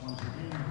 Once again,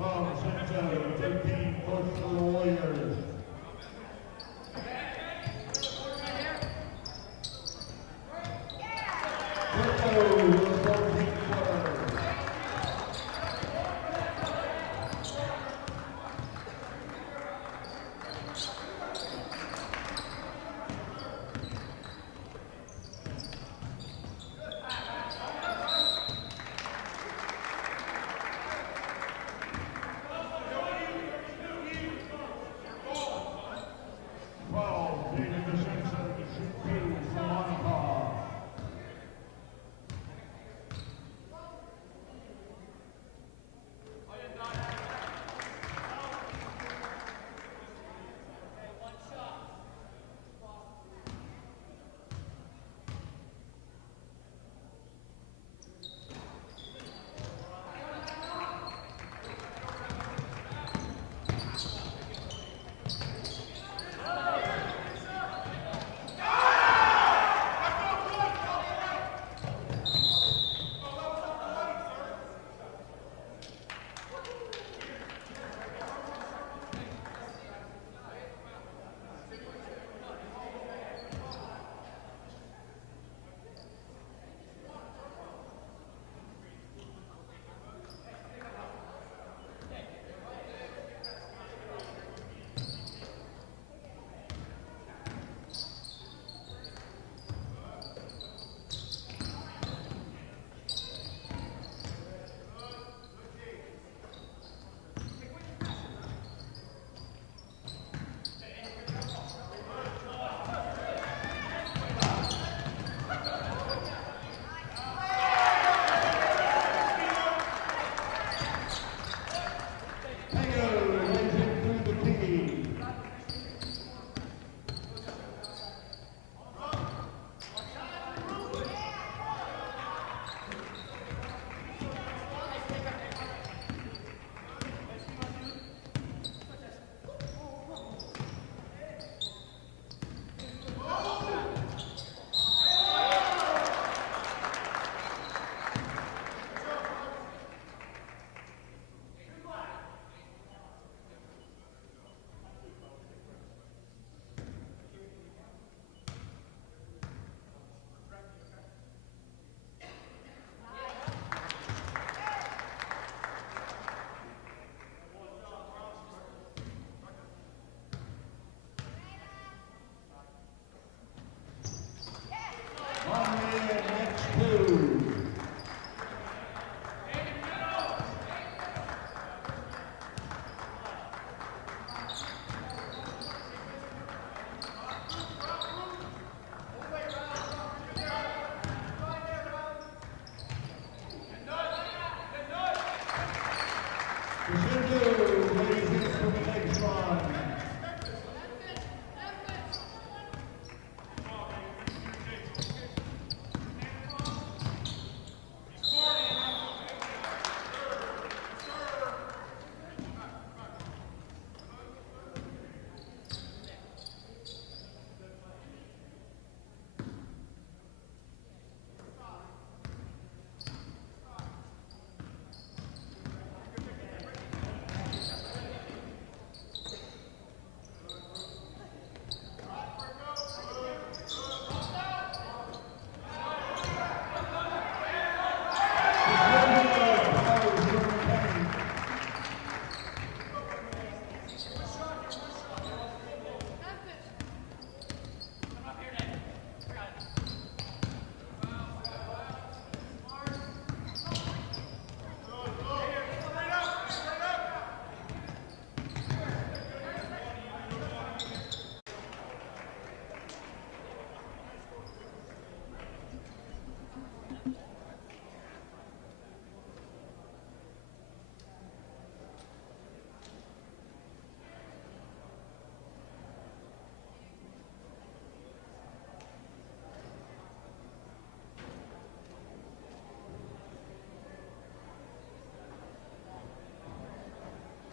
From Center, 13 push for the Warriors.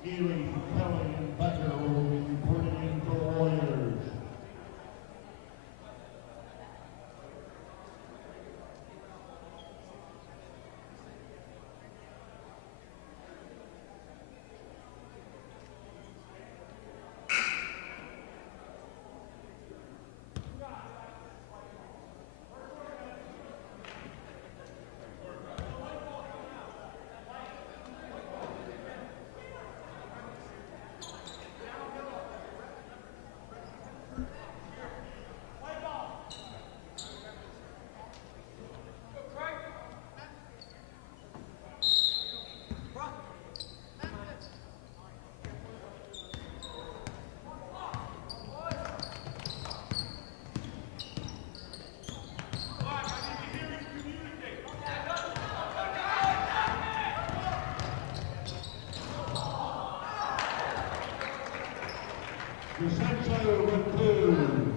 Healy, Kelly, and Becker will be reporting in for the Warriors. Desencho with 2.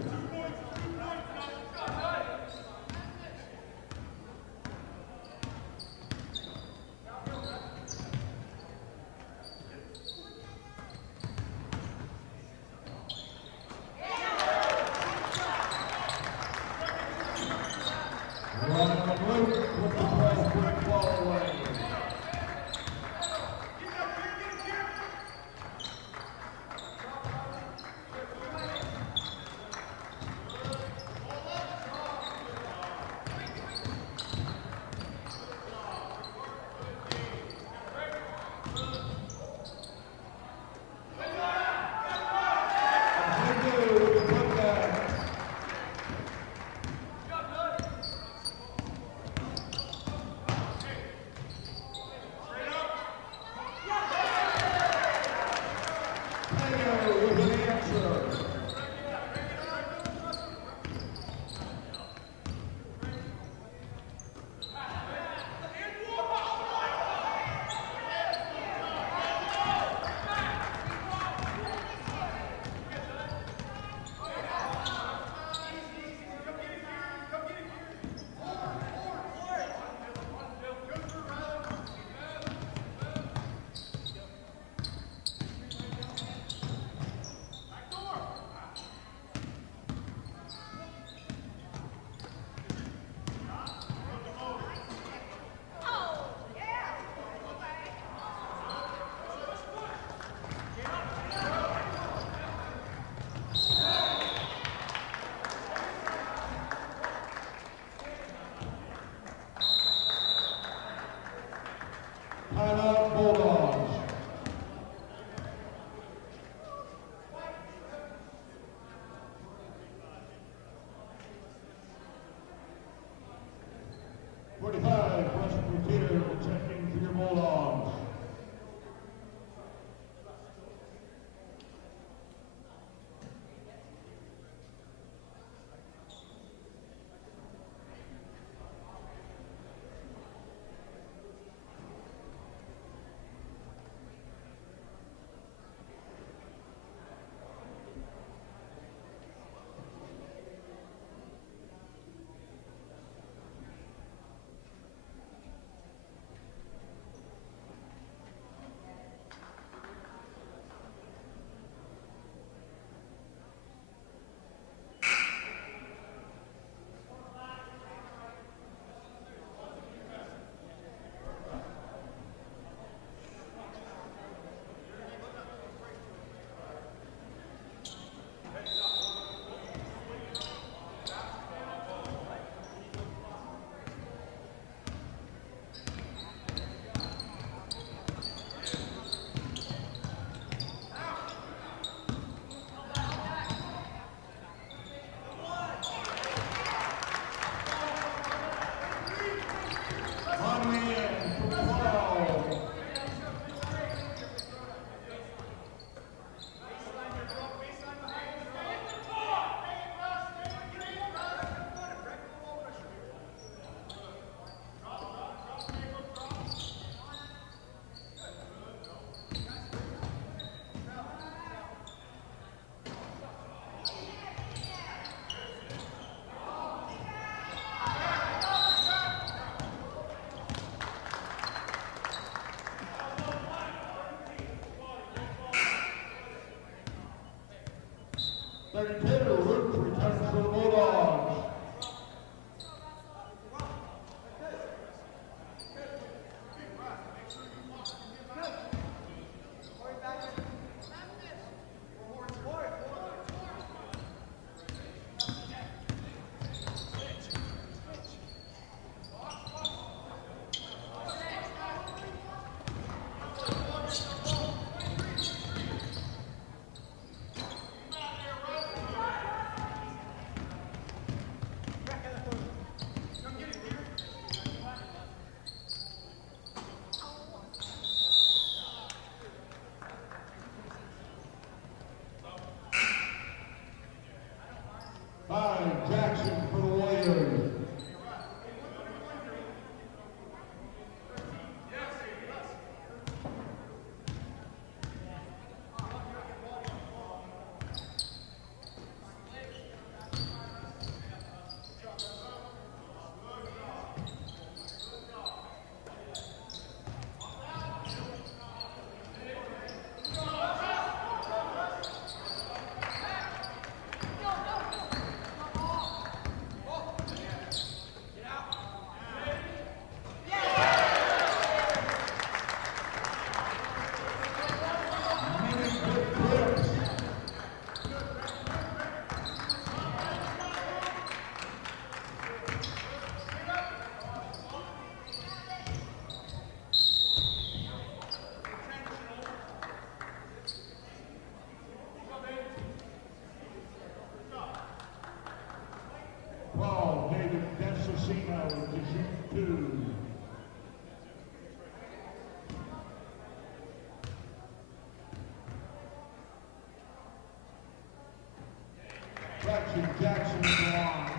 Jackson is the line.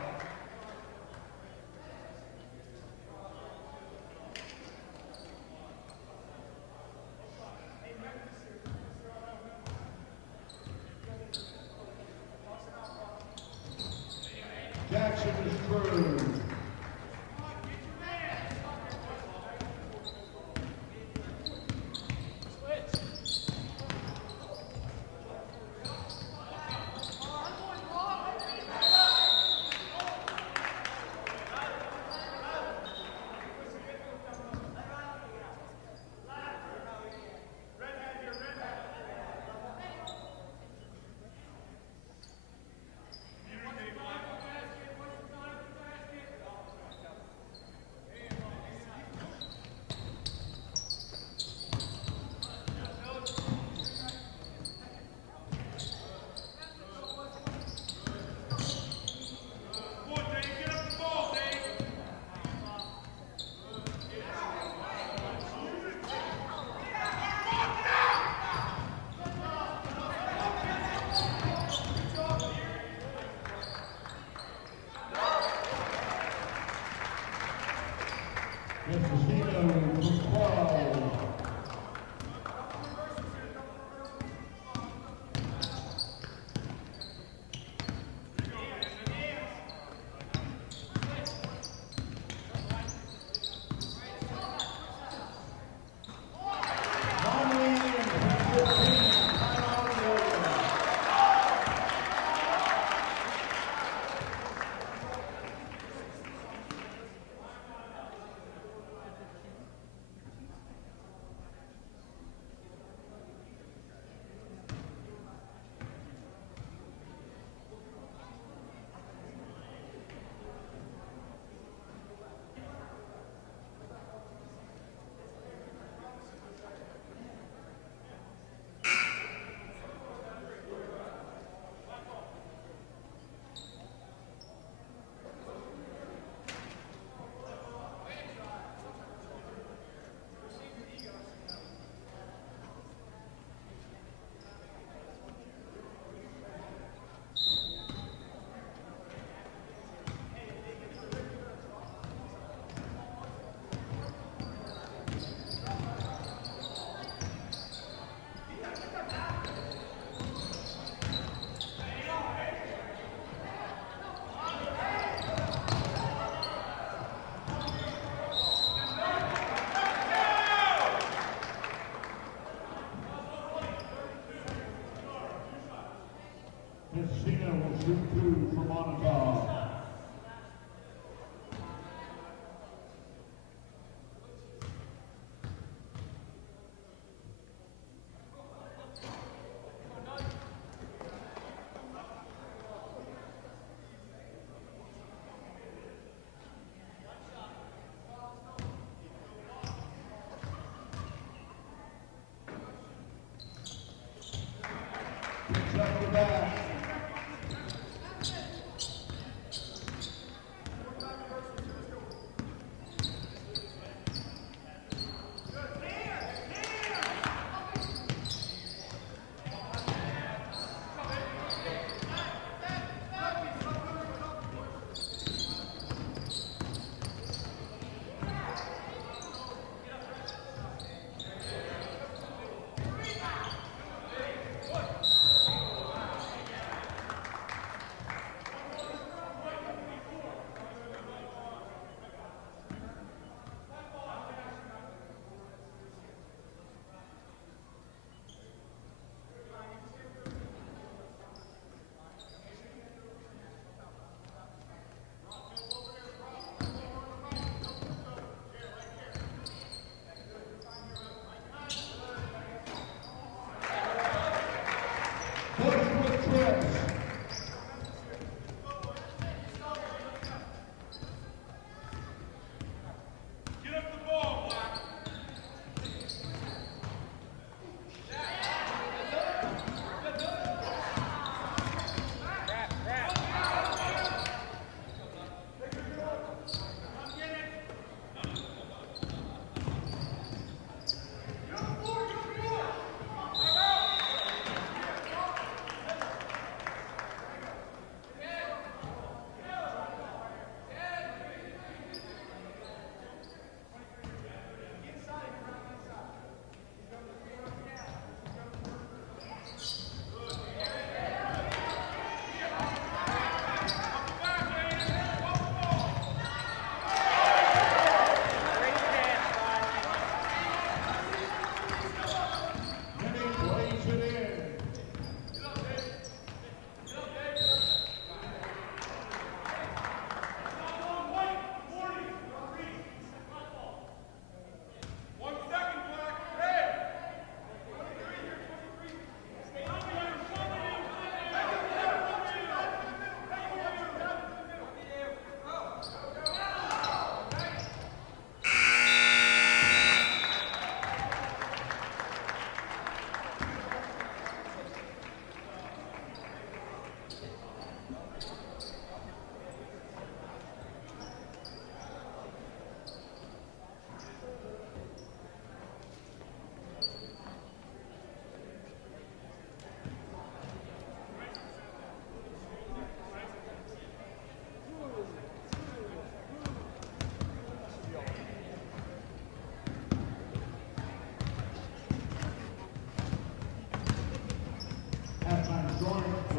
Jackson is through. Shoot two for Moniteau. Check the back.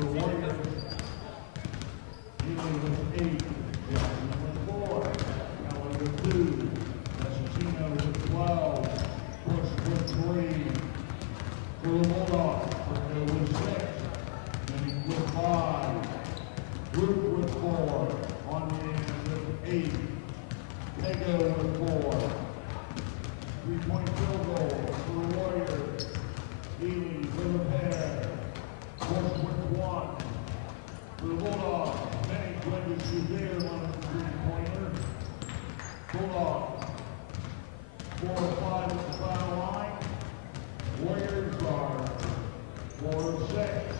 for Warriors. Ely with 8. Jackson with 4. Kelly with 2. Messicino with 12. Bush with 3. For the Bulldogs, Moniteau with 6. Minnick with 5. Root with 4. Onion with 8. Tego with 4. 3-point field goal for the Warriors. Ely with a pair. Bush with 1. For the Bulldogs, Minnick went to shoot there on a 3-pointer. Bulldogs 4-5 at the foul line. Warriors are 4-6.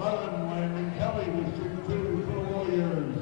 11, Landon Kelly with shooting 2 for the Warriors.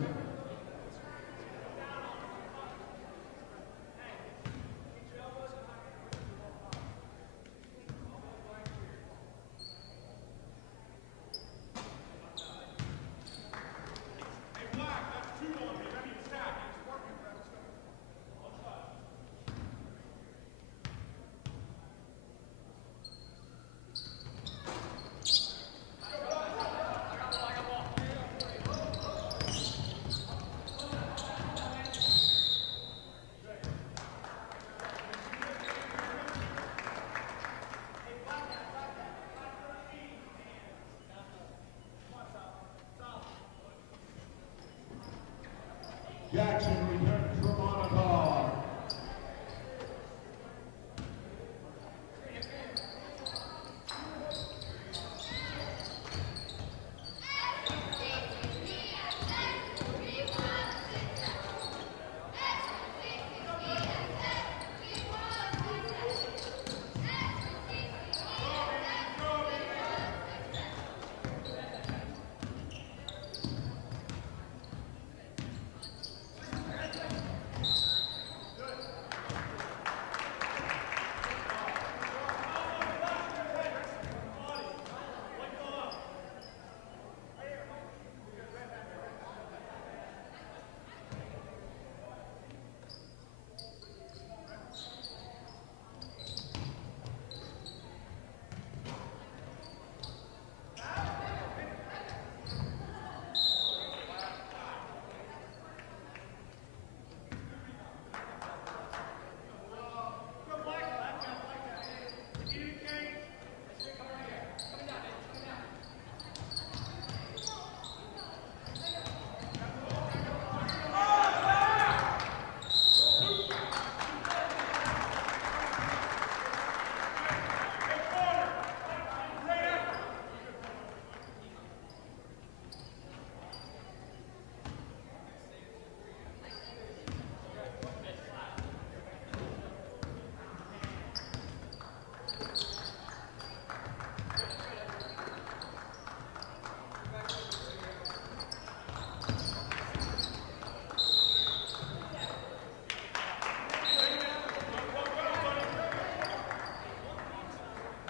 Jackson returns for Moniteau.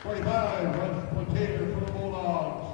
Rush Potato for the Bulldogs.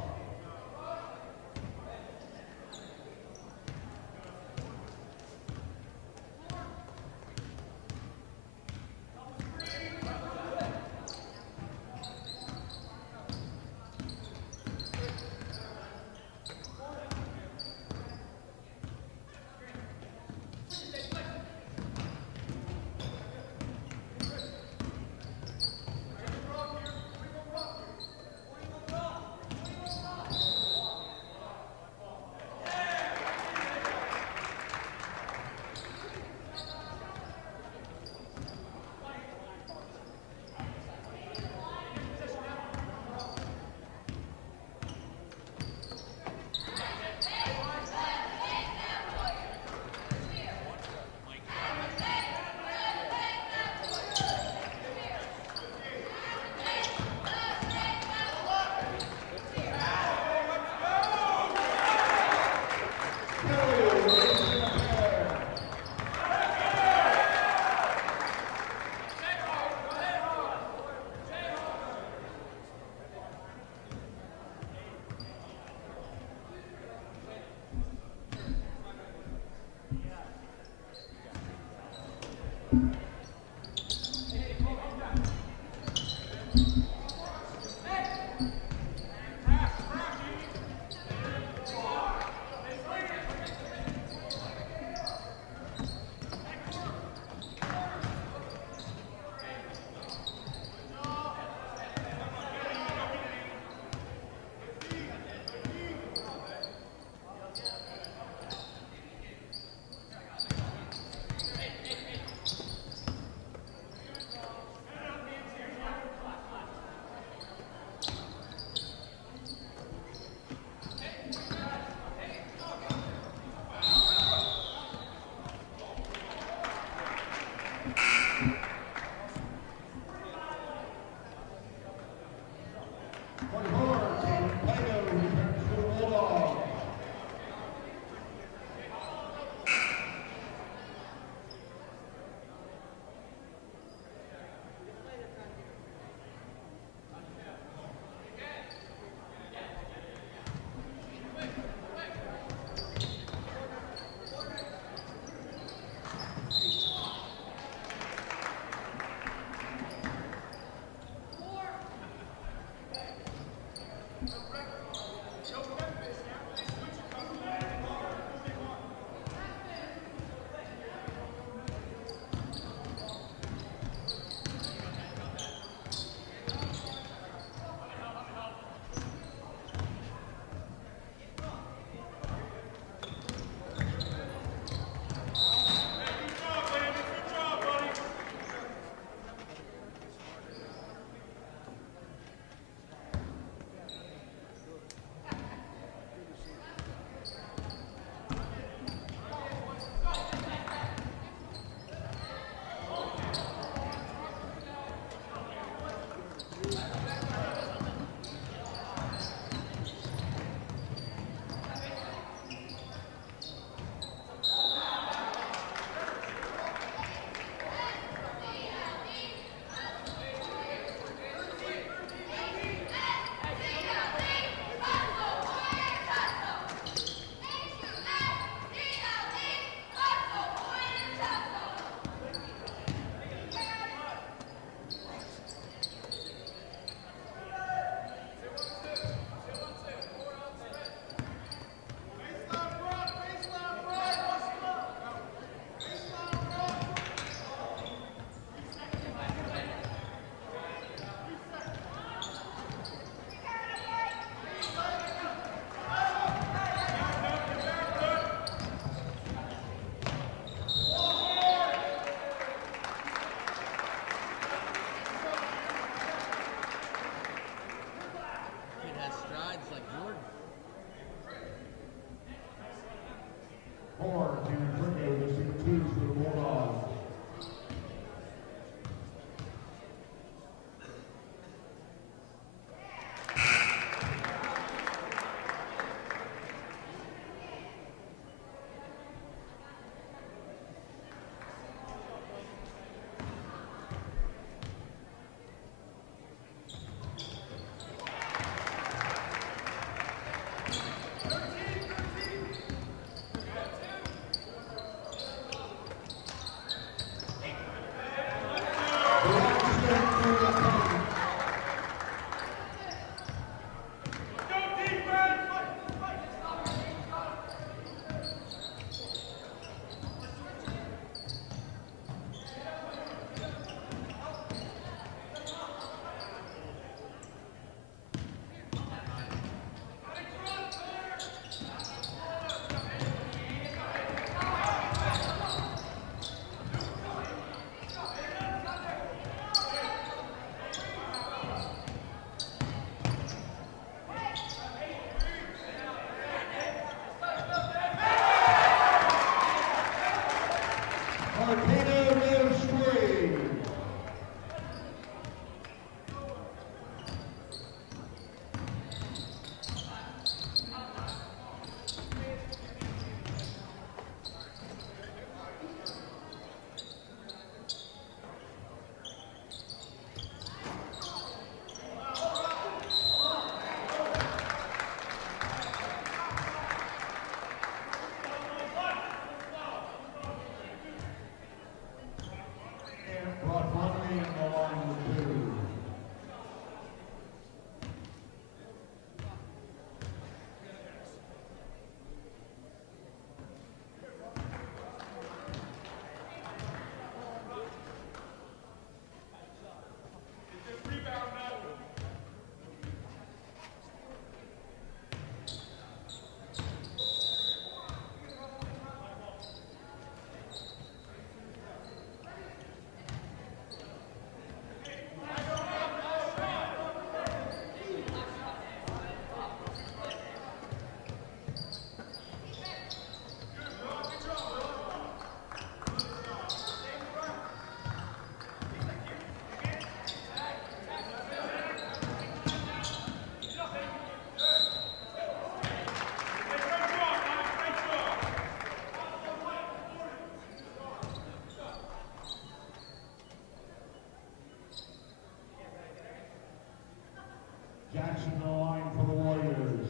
Jackson to the line for the Warriors.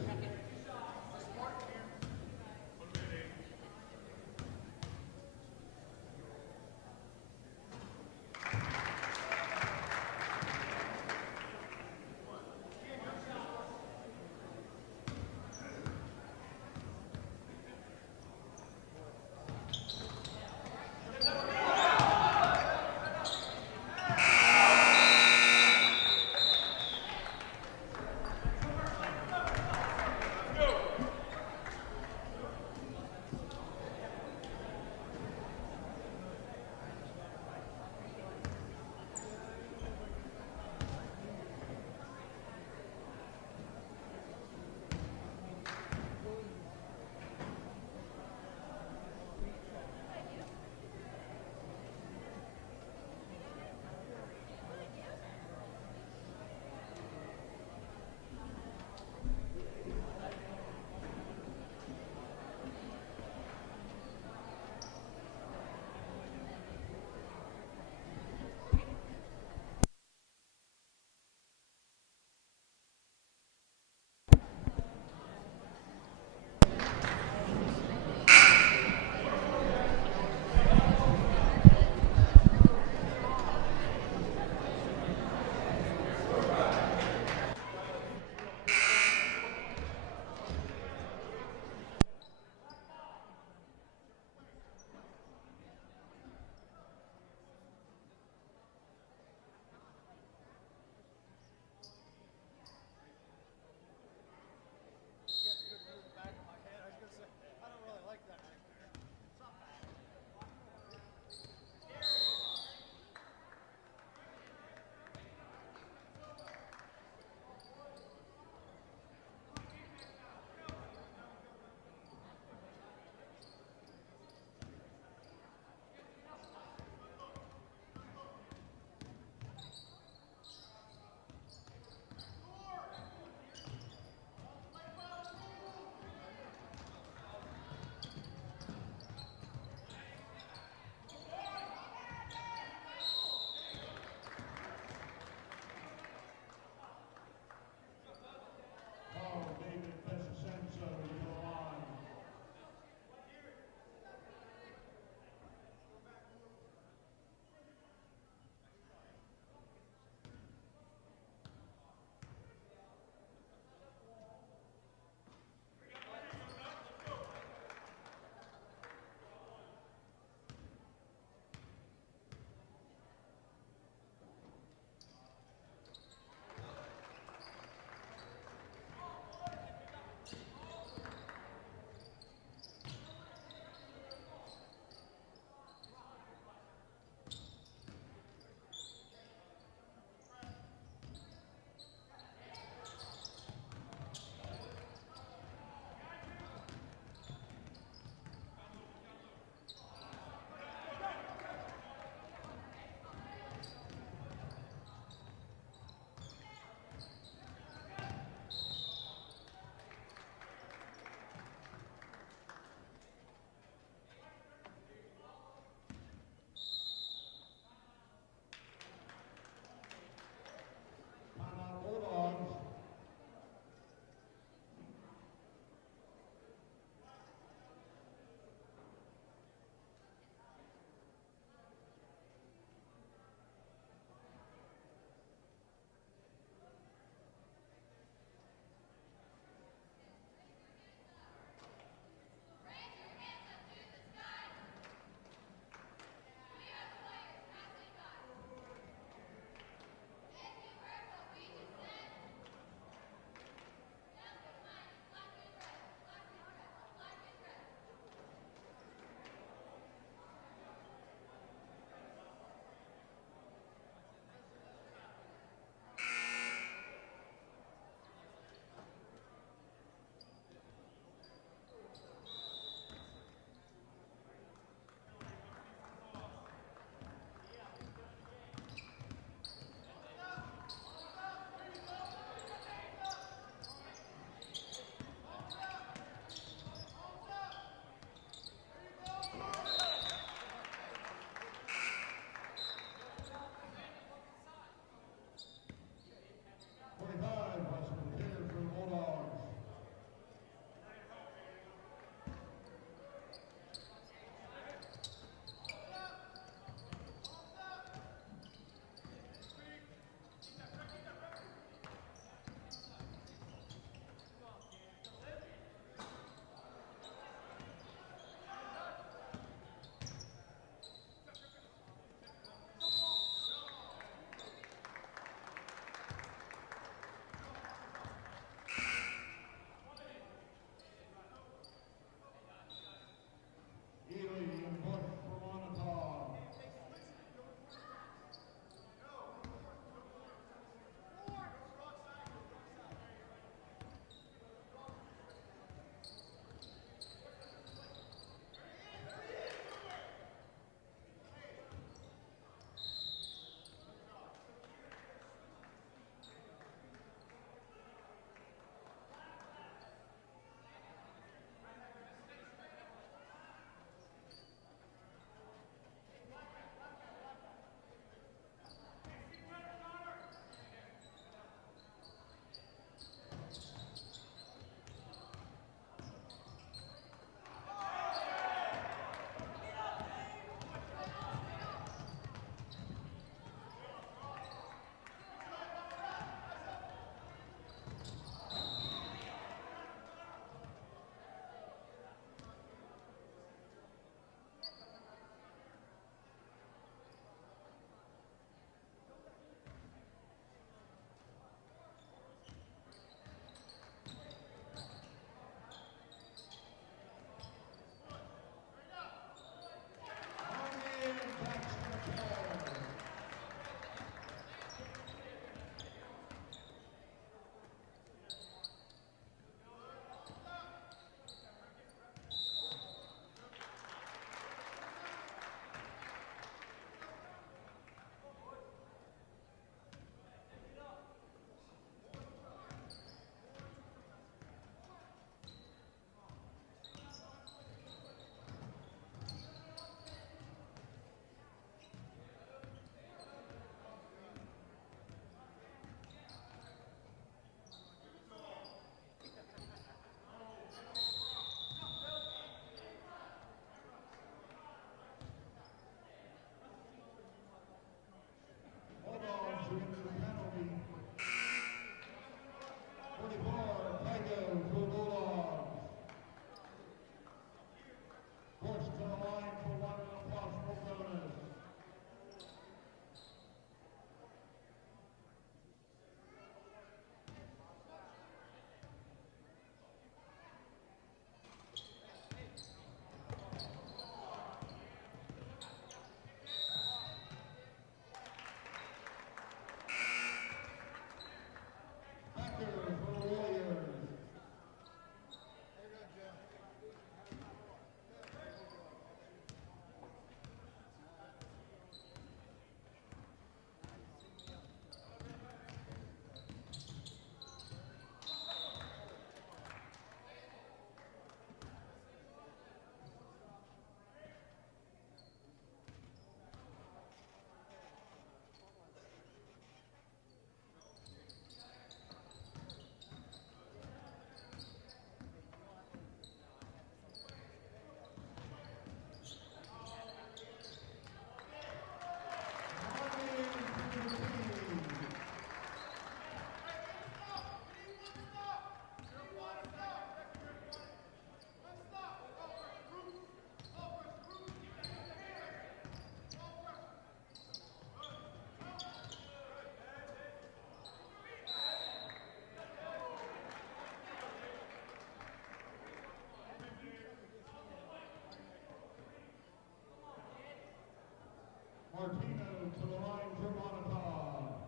Martino to the line for Moniteau.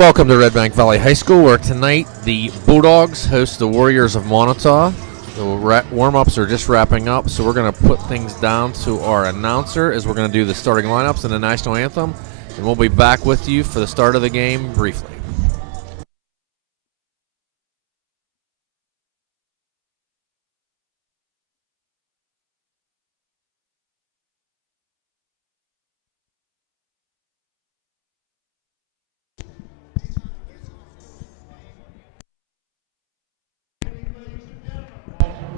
Welcome to Redbank Valley High School, where tonight the Bulldogs host the Warriors of Moniteau. The warm-ups are just wrapping up, so we're going to put things down to our announcer as we're going to do the starting lineups and the national anthem, and we'll be back with you for the start of the game briefly.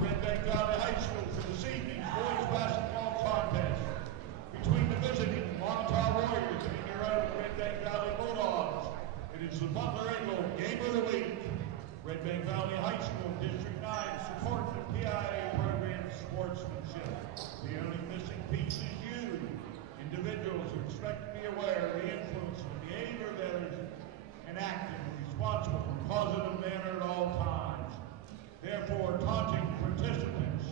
Redbank Valley High School for this evening's boys basketball contest between the visiting Moniteau Warriors and your own Redbank Valley Bulldogs. It is the Butler Eagle Game of the Week. Redbank Valley High School District 9 supports the PIA program sportsmanship. The only missing piece is you. Individuals who expect to be aware of the influence of the behavior of others and act in a responsible and positive manner at all times. Therefore, taunting participants,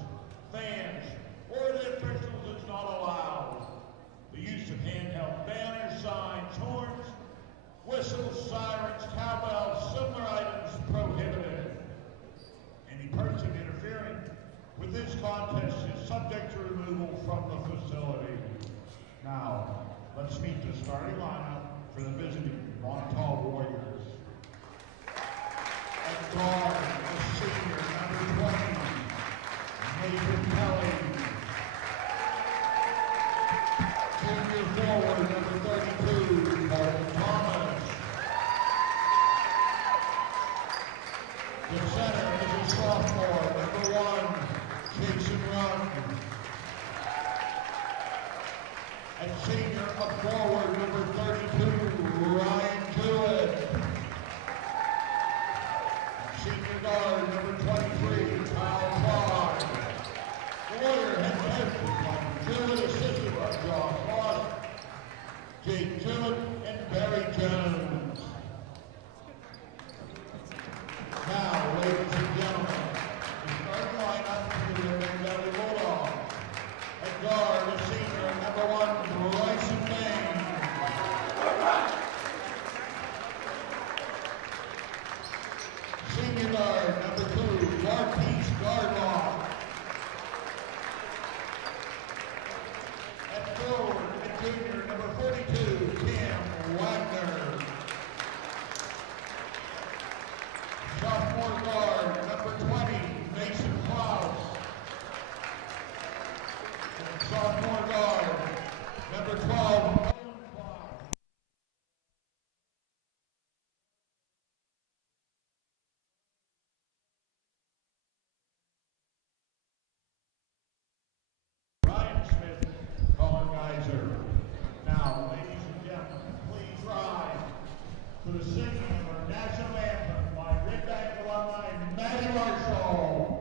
fans, or the officials is not allowed. The use of handheld banners, signs, horns, whistles, sirens, cowbells, similar items prohibited. Any person interfering with this contest is subject to removal from the facility. Now, let's meet the starting lineup for the visiting Moniteau Warriors. At guard, the senior, number 20, Nathan Kelly. Junior forward, number 32, Martin Thomas. The center is a sophomore, number 1, Jason Run. At senior, a forward, number 32, Ryan Jewett. Senior guard, number 23, Kyle Clark. The Warrior head coaches like Jewett, assisted by John Clark, Jake Jewett, and Barry Jones. Now, ladies and gentlemen, the starting lineup for the Redbank Valley Bulldogs. At guard, the senior, number 1, Bryson Bain. Senior guard, number 2, Marquise Gardlock. At forward, the junior, number 42, Cam Wagner. Sophomore guard, number 20, Mason Klaus. And sophomore guard, number 12, Owen Clark. Ryan Smith, Colin Geiser. Now, ladies and gentlemen, please rise for the singing of our national anthem by Redbank alumni Matty Marshall.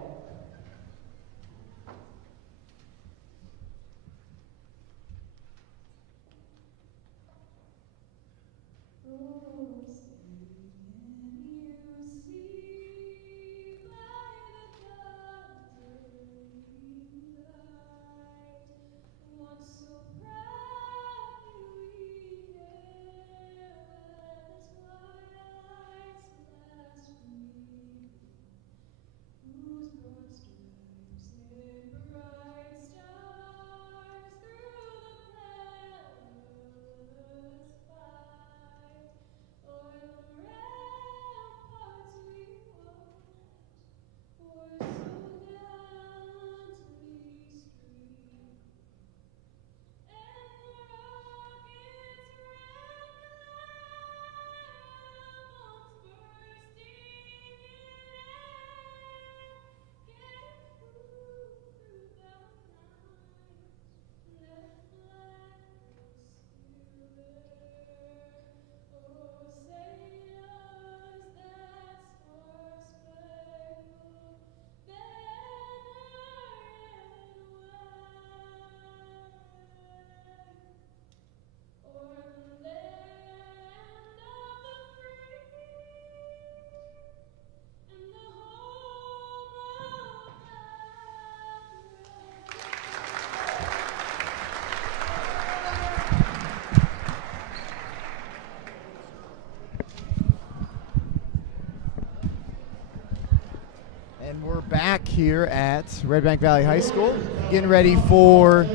We're back here at Redbank Valley High School, getting ready for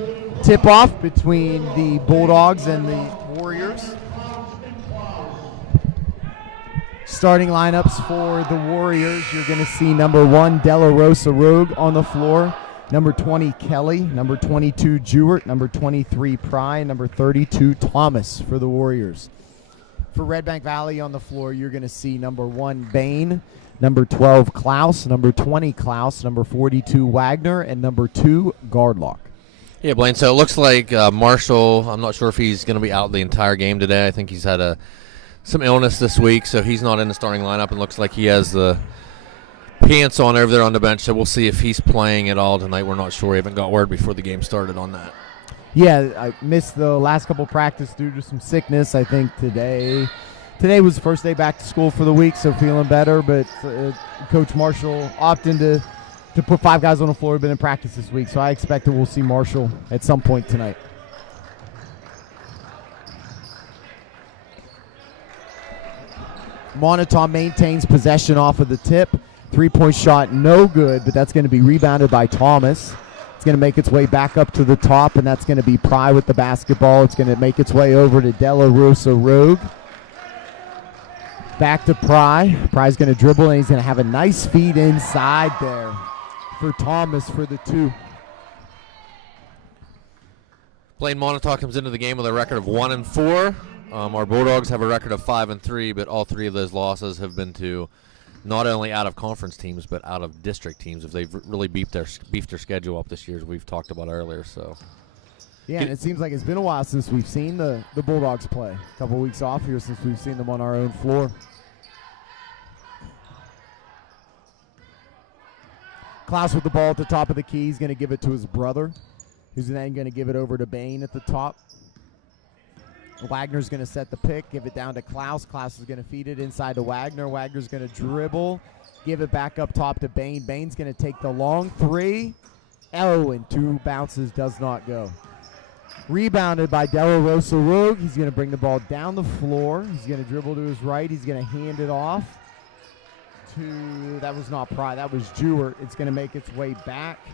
tip-off between the Bulldogs and the Warriors. Starting lineups for the Warriors, you're going to see number 1, Della Rosa Rogue on the floor, number 20, Kelly, number 22, Jewett, number 23, Pry, number 32, Thomas for the Warriors. For Redbank Valley on the floor, you're going to see number 1, Bain, number 12, Klaus, number 20, Klaus, number 42, Wagner, and number 2, Gardlock. Yeah, Blaine, so it looks like Marshall, I'm not sure if he's going to be out the entire game today. I think he's had some illness this week, so he's not in the starting lineup, and looks like he has the pants on over there on the bench, so we'll see if he's playing at all tonight. We're not sure. We haven't got word before the game started on that. Yeah, I missed the last couple practice due to some sickness. I think today was the first day back to school for the week, so feeling better, but Coach Marshall opting to put 5 guys on the floor who have been in practice this week, so I expect that we'll see Marshall at some point tonight. Moniteau maintains possession off of the tip. 3-point shot, no good, but that's going to be rebounded by Thomas. It's going to make its way back up to the top, and that's going to be Pry with the basketball. It's going to make its way over to Della Rosa Rogue. Back to Pry. Pry's going to dribble, and he's going to have a nice feed inside there for Thomas for the 2. Blaine, Moniteau comes into the game with a record of 1-4. Our Bulldogs have a record of 5-3, but all 3 of those losses have been to not only out-of-conference teams, but out-of-district teams. If they've really beefed their schedule up this year, as we've talked about earlier. So, yeah, and it seems like it's been a while since we've seen the Bulldogs play. A couple weeks off here since we've seen them on our own floor. Klaus with the ball at the top of the key. He's going to give it to his brother, who's then going to give it over to Bain at the top. Wagner's going to set the pick, give it down to Klaus. Klaus is going to feed it inside to Wagner. Wagner's going to dribble, give it back up top to Bain. Bain's going to take the long 3. Oh, and 2 bounces, does not go. Rebounded by Della Rosa Rogue. He's going to bring the ball down the floor. He's going to dribble to his right. He's going to hand it off to, that was not Pry, that was Jewett. It's going to make its way back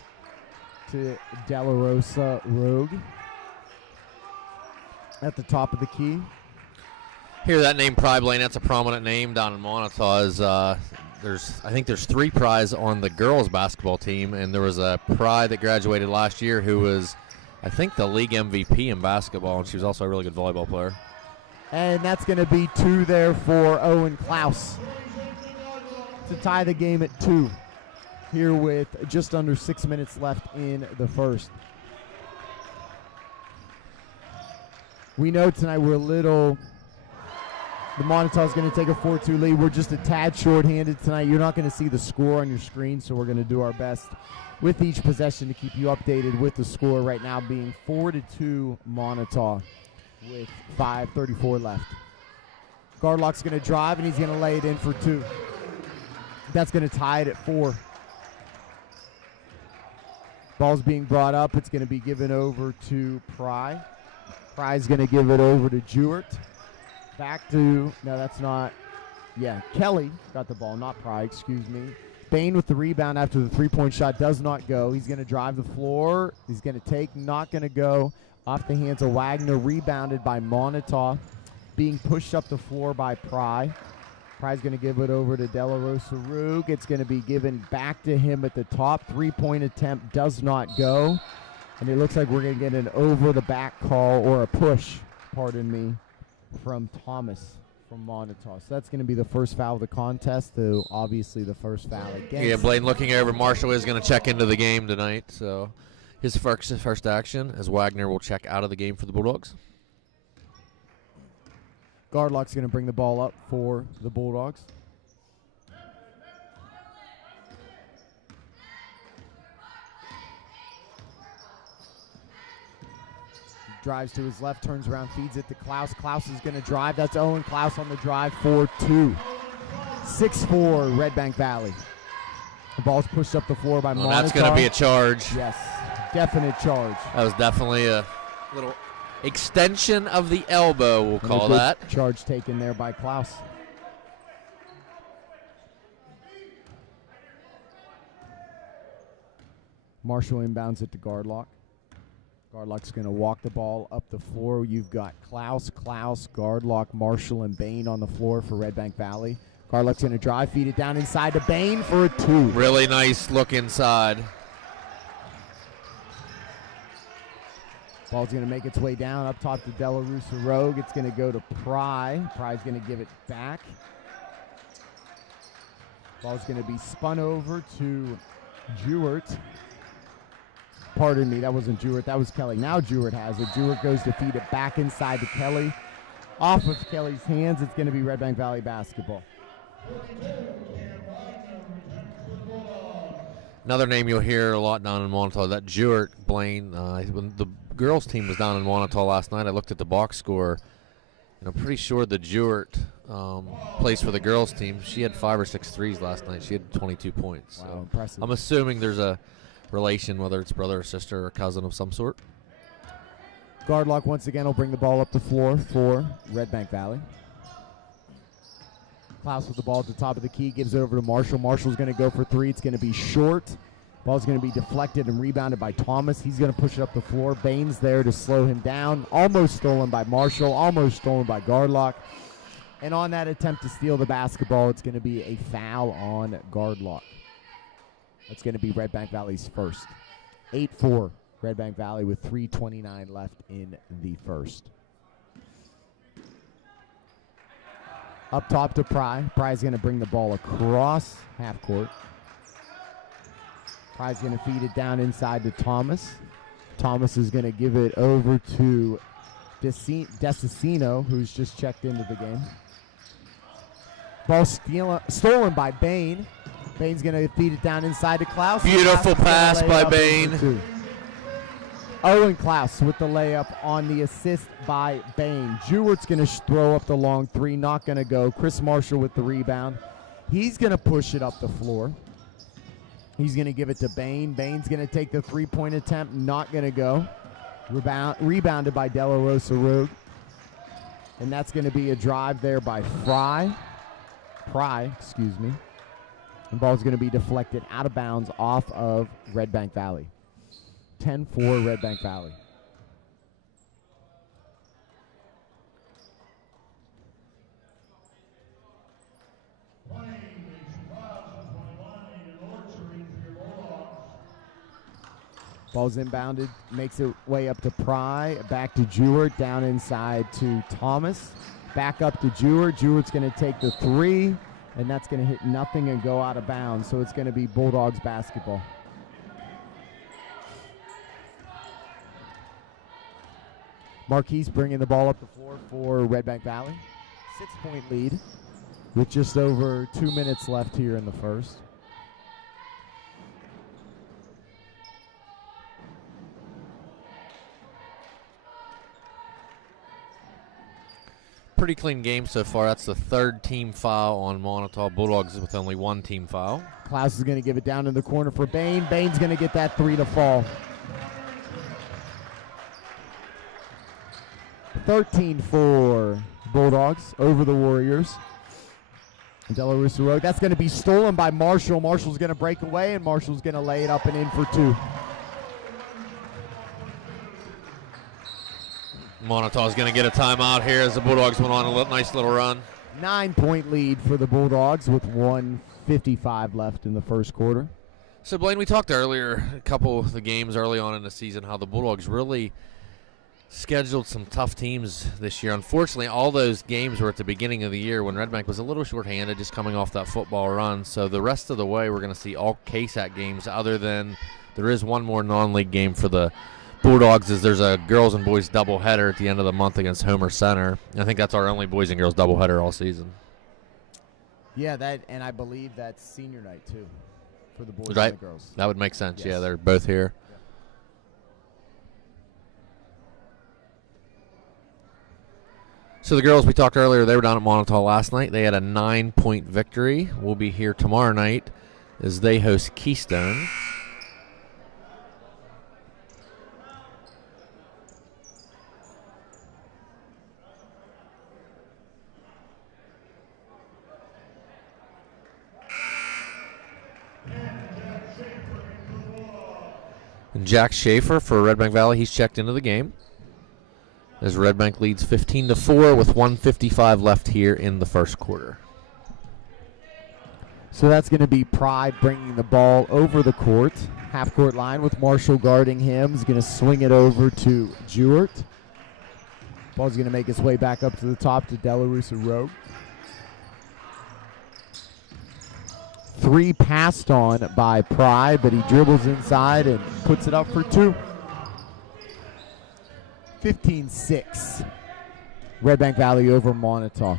to Della Rosa Rogue at the top of the key. Hear that name, Pry, Blaine? That's a prominent name down in Moniteau. I think there's 3 Prys on the girls basketball team, and there was a Pry that graduated last year who was, I think, the league MVP in basketball, and she was also a really good volleyball player. And that's going to be 2 there for Owen Klaus to tie the game at 2 here with just under 6 minutes left in the first. We know tonight we're the Moniteau is going to take a 4-2 lead. We're just a tad short-handed tonight. You're not going to see the score on your screen, so we're going to do our best with each possession to keep you updated with the score right now being 4-2 Moniteau with 5:34 left. Gardlock's going to drive, and he's going to lay it in for 2. That's going to tie it at 4. Ball's being brought up. It's going to be given over to Pry. Pry's going to give it over to Jewett. Back to, no, that's not, yeah, Kelly got the ball, not Pry, excuse me. Bain with the rebound after the 3-point shot does not go. He's going to drive the floor. He's going to take, not going to go. Off the hands of Wagner, rebounded by Moniteau. Being pushed up the floor by Pry. Pry's going to give it over to Della Rosa Rogue. It's going to be given back to him at the top. 3-point attempt does not go. And it looks like we're going to get an over-the-back call, or a push, pardon me, from Thomas from Moniteau. So that's going to be the first foul of the contest, though obviously the first foul against. Yeah, Blaine looking over. Marshall is going to check into the game tonight. So his first action as Wagner will check out of the game for the Bulldogs. Gardlock's going to bring the ball up for the Bulldogs. Drives to his left, turns around, feeds it to Klaus. Klaus is going to drive. That's Owen Klaus on the drive for 2. 6-4 Redbank Valley. The ball's pushed up the floor by Moniteau. That's going to be a charge. Yes, definite charge. That was definitely a little extension of the elbow, we'll call that. Charge taken there by Klaus. Marshall inbounds it to Gardlock. Gardlock's going to walk the ball up the floor. You've got Klaus, Gardlock, Marshall, and Bain on the floor for Redbank Valley. Gardlock's going to drive, feed it down inside to Bain for a 2. Really nice look inside. Ball's going to make its way down up top to De La Russa Rogue. It's going to go to Pry. Pry's going to give it back. Ball's going to be spun over to Jewett. Pardon me, that wasn't Jewett. That was Kelly. Now Jewett has it. Jewett goes to feed it back inside to Kelly. Off of Kelly's hands, it's going to be Redbank Valley basketball. Another name you'll hear a lot down in Moniteau, that Jewett Blaine. When the girls' team was down in Moniteau last night, I looked at the box score, and I'm pretty sure the Jewett plays for the girls' team. She had 5 or 6 threes last night. She had 22 points. Wow, so impressive. I'm assuming there's a relation, whether it's brother or sister or cousin of some sort. Gardlock once again will bring the ball up the floor for Redbank Valley. Klaus with the ball at the top of the key, gives it over to Marshall. Marshall's going to go for 3. It's going to be short. Ball's going to be deflected and rebounded by Thomas. He's going to push it up the floor. Bain's there to slow him down. Almost stolen by Marshall. Almost stolen by Gardlock. And on that attempt to steal the basketball, it's going to be a foul on Gardlock. That's going to be Redbank Valley's first. 8-4 Redbank Valley with 3:29 left in the first. Up top to Pry. Pry's going to bring the ball across half court. Pry's going to feed it down inside to Thomas. Thomas is going to give it over to Desicino, who's just checked into the game. Ball stolen by Bain. Bain's going to feed it down inside to Klaus. Beautiful pass by Bain. Owen Klaus with the layup on the assist by Bain. Jewett's going to throw up the long 3. Not going to go. Chris Marshall with the rebound. He's going to push it up the floor. He's going to give it to Bain. Bain's going to take the 3-point attempt. Not going to go. Rebounded by De La Rosa Rogue. And that's going to be a drive there by Pry, excuse me. And ball's going to be deflected out of bounds off of Redbank Valley. 10-4 Redbank Valley. Ball's inbounded, makes it way up to Pry, back to Jewett, down inside to Thomas, back up to Jewett. Jewett's going to take the 3, and that's going to hit nothing and go out of bounds. So it's going to be Bulldogs basketball. Marquise bringing the ball up the floor for Redbank Valley. 6-point lead with just over 2 minutes left here in the first. Pretty clean game so far. That's the 3rd team foul on Moniteau. Bulldogs with only 1 team foul. Klaus is going to give it down in the corner for Bain. Bain's going to get that 3 to fall. 13-4 Bulldogs over the Warriors. De La Russa Rogue. That's going to be stolen by Marshall. Marshall's going to break away, and Marshall's going to lay it up and in for 2. Moniteau is going to get a timeout here as the Bulldogs went on a nice little run. 9-point lead for the Bulldogs with 1:55 left in the first quarter. So, Blaine, we talked earlier, a couple of the games early on in the season, how the Bulldogs really scheduled some tough teams this year. Unfortunately, all those games were at the beginning of the year when Redbank was a little shorthanded, just coming off that football run. So the rest of the way, we're going to see all KSAC games, other than there is one more non-league game for the Bulldogs, as there's a girls and boys doubleheader at the end of the month against Homer Center. I think that's our only boys and girls doubleheader all season. Yeah, that, and I believe that's senior night too for the boys Right. and the girls. That would make sense. Yes. Yeah, they're both here. So the girls we talked earlier, they were down at Moniteau last night. They had a 9-point victory. We'll be here tomorrow night as they host Keystone. And Jack Schaefer for Redbank Valley, he's checked into the game. As Redbank leads 15-4 with 1:55 left here in the first quarter. So that's going to be Pride bringing the ball over the court. Half-court line with Marshall guarding him. He's going to swing it over to Jewett. Ball's going to make its way back up to the top to De La Russa Rogue. 3 passed on by Pride, but he dribbles inside and puts it up for 2. 15-6. Redbank Valley over Moniteau.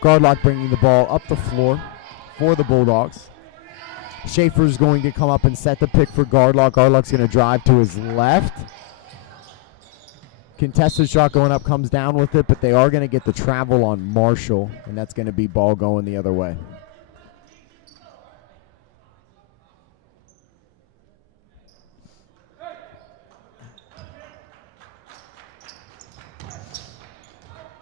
Gardlock bringing the ball up the floor for the Bulldogs. Schaefer's going to come up and set the pick for Gardlock. Gardlock's going to drive to his left. Contested shot going up, comes down with it, but they are going to get the travel on Marshall, and that's going to be ball going the other way.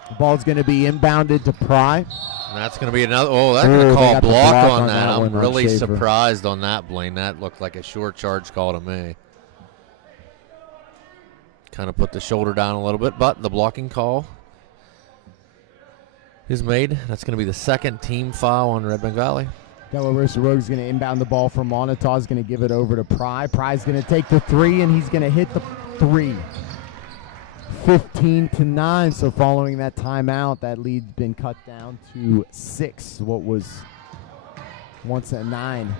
The ball's going to be inbounded to Pry. And that's going to be another. Oh, they're going to call a block on that. I'm really Schaefer. surprised on that, Blaine. That looked like a short charge call to me. Kind of put the shoulder down a little bit, but the blocking call is made. That's going to be the second team foul on Redbank Valley. De La Russa Rogue is going to inbound the ball from Moniteau. Is going to give it over to Pry. Pry's going to take the 3, and he's going to hit the 3. 15-9. So following that timeout, that lead's been cut down to 6. What was once a 9.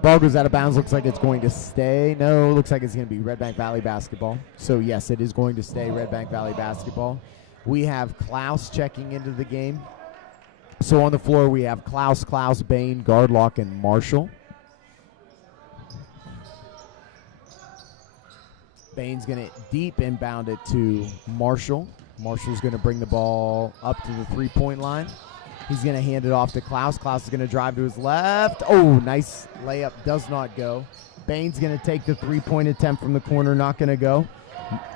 Ball goes out of bounds. Looks like it's going to stay. No, looks like it's going to be Redbank Valley basketball. So yes, it is going to stay Redbank Valley basketball. We have Klaus checking into the game. So on the floor we have Klaus, Bain, Gardlock, and Marshall. Bain's going to deep inbound it to Marshall. Marshall's going to bring the ball up to the 3-point line. He's going to hand it off to Klaus. Klaus is going to drive to his left. Oh, nice layup. Does not go. Bain's going to take the 3-point attempt from the corner. Not going to go.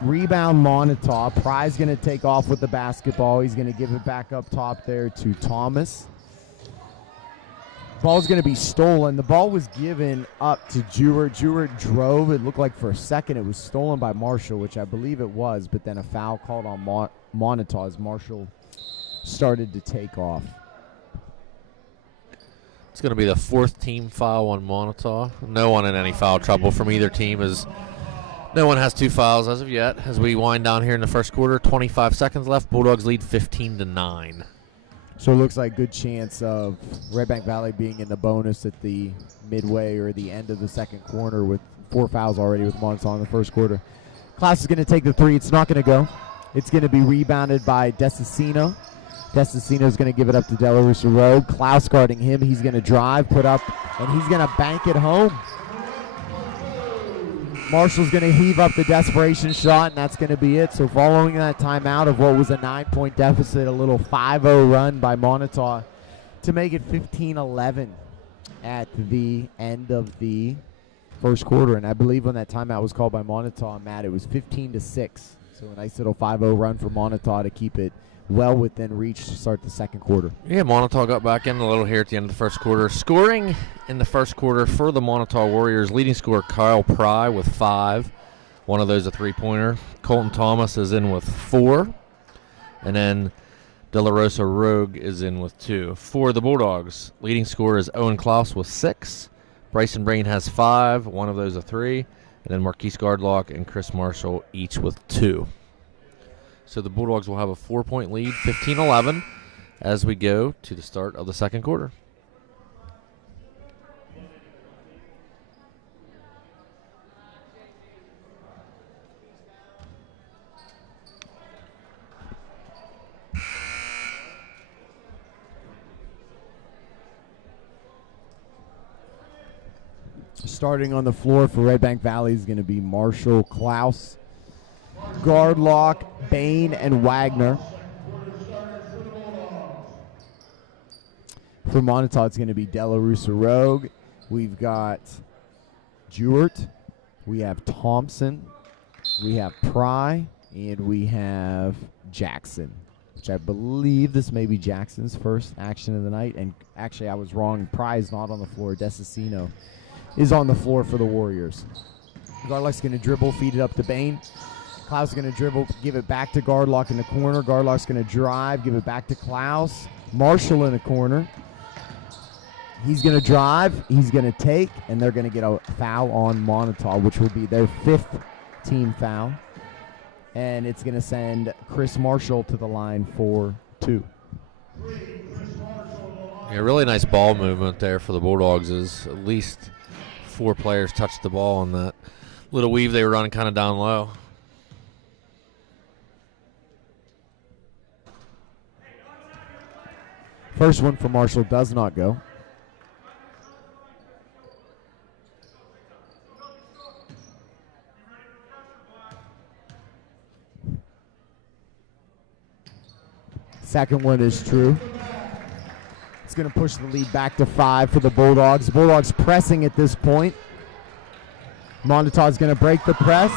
Rebound Moniteau. Pry's going to take off with the basketball. He's going to give it back up top there to Thomas. Ball's going to be stolen. The ball was given up to Jewett. Jewett drove. It looked like for a second it was stolen by Marshall, which I believe it was, but then a foul called on Moniteau as Marshall started to take off. It's going to be the 4th team foul on Moniteau. No one in any foul trouble from either team, as no one has 2 fouls as of yet. As we wind down here in the first quarter, 25 seconds left. Bulldogs lead 15-9. So it looks like good chance of Redbank Valley being in the bonus at the midway or the end of the second quarter with 4 fouls already with Moniteau in the first quarter. Klaus is going to take the 3. It's not going to go. It's going to be rebounded by Desicino. Desicino's going to give it up to De La Russa Rogue. Klaus guarding him. He's going to drive, put up, and he's going to bank it home. Marshall's going to heave up the desperation shot, and that's going to be it. So following that timeout of what was a 9-point deficit, a little 5-0 run by Moniteau to make it 15-11 at the end of the first quarter. And I believe when that timeout was called by Moniteau, Matt, it was 15-6. So a nice little 5-0 run for Moniteau to keep it well within reach to start the second quarter. Yeah, Moniteau got back in a little here at the end of the first quarter. Scoring in the first quarter for the Moniteau Warriors, leading scorer Kyle Pry with 5. One of those a 3-pointer. Colton Thomas is in with 4. And then De La Russa Rogue is in with 2. For the Bulldogs, leading scorer is Owen Klaus with 6. Bryson Brain has 5. One of those a 3. And then Marquise Gardlock and Chris Marshall each with 2. So the Bulldogs will have a 4-point lead, 15-11, as we go to the start of the second quarter. Starting on the floor for Redbank Valley is going to be Marshall, Klaus, Gardlock, Bain, and Wagner. For Moniteau, it's going to be De La Russa Rogue. We've got Jewett. We have Thompson. We have Pry. And we have Jackson. which I believe this may be Jackson's first action of the night. And actually, I was wrong. Pry is not on the floor. Desicino is on the floor for the Warriors. Gardlock's going to dribble, feed it up to Bain. Klaus is going to dribble, give it back to Gardlock in the corner. Gardlock's going to drive, give it back to Klaus. Marshall in the corner. He's going to drive, he's going to take, and they're going to get a foul on Moniteau, which will be their 5th team foul. And it's going to send Chris Marshall to the line for 2. Yeah, really nice ball movement there for the Bulldogs. Is at least 4 players touched the ball on that little weave they were running kind of down low. First one for Marshall does not go. Second one is true. It's going to push the lead back to 5 for the Bulldogs. Bulldogs pressing at this point. Moniteau is going to break the press.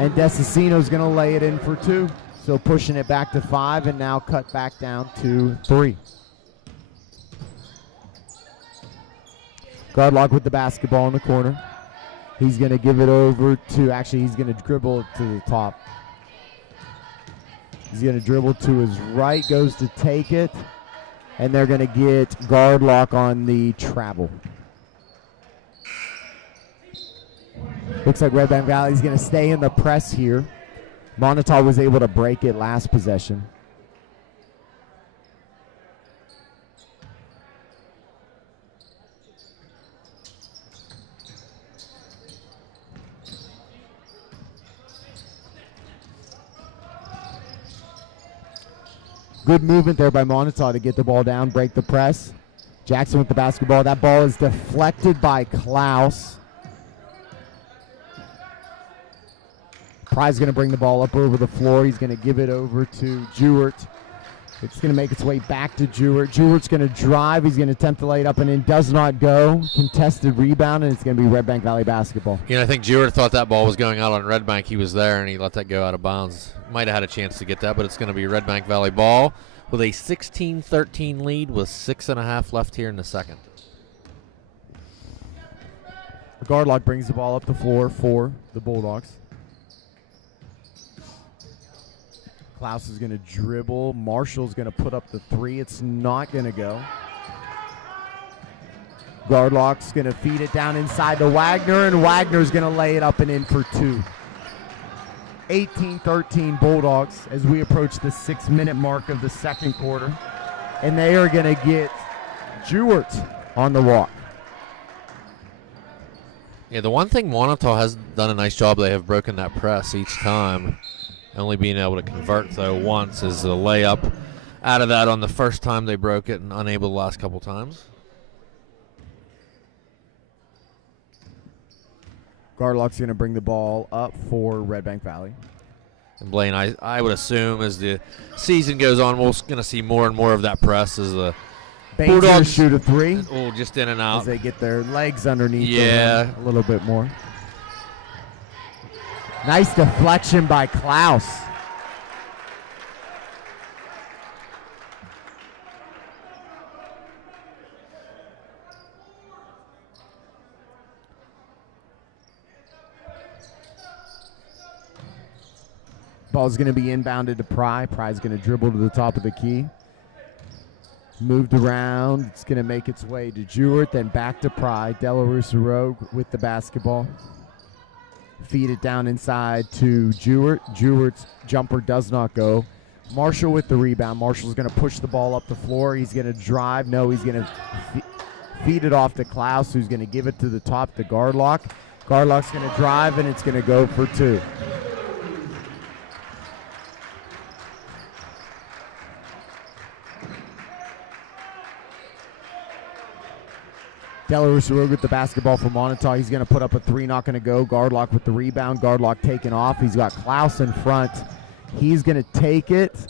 And Desicino is going to lay it in for 2. So pushing it back to 5 and now cut back down to 3. Gardlock with the basketball in the corner. He's going to give it over to, actually he's going to dribble it to the top. He's going to dribble to his right, goes to take it, and they're going to get Gardlock on the travel. Looks like Redbank Valley is going to stay in the press here. Moniteau was able to break it last possession. Good movement there by Moniteau to get the ball down, break the press. Jackson with the basketball. That ball is deflected by Klaus. Pry's going to bring the ball up over the floor. He's going to give it over to Jewett. It's going to make its way back to Jewett. Jewett's going to drive. He's going to attempt to lay it up and in. Does not go. Contested rebound, and it's going to be Redbank Valley basketball. You know, I think Jewett thought that ball was going out on Redbank. He was there, and he let that go out of bounds. Might have had a chance to get that, but it's going to be Redbank Valley ball with a 16-13 lead with 6.5 left here in the second. Gardlock brings the ball up the floor for the Bulldogs. Klaus is going to dribble. Marshall's going to put up the 3. It's not going to go. Gardlock's going to feed it down inside to Wagner, and Wagner's going to lay it up and in for 2. 18-13 Bulldogs as we approach the 6-minute mark of the second quarter. And they are going to get Jewett on the walk. Yeah, the one thing Moniteau has done a nice job, they have broken that press each time. Only being able to convert, though, once is the layup out of that on the first time they broke it and unable the last couple times. Gardlock's going to bring the ball up for Redbank Valley. And Blaine, I would assume as the season goes on, we're going to see more and more of that press as the Bulldogs shoot a 3. Oh, just in and out. As they get their legs underneath them a little bit more. Nice deflection by Klaus. Ball's going to be inbounded to Pry. Pry's going to dribble to the top of the key. Moved around. It's going to make its way to Jewett, then back to Pry. Delarusa Rogue with the basketball. Feed it down inside to Jewett. Jewett's jumper does not go. Marshall with the rebound. Marshall's going to push the ball up the floor. He's going to drive. No, he's going to feed it off to Klaus, who's going to give it to the top to Gardlock. Gardlock's going to drive, and it's going to go for 2. Delarusa with the basketball for Moniteau. He's going to put up a 3, not going to go. Gardlock with the rebound. Gardlock taken off. He's got Klaus in front. He's going to take it,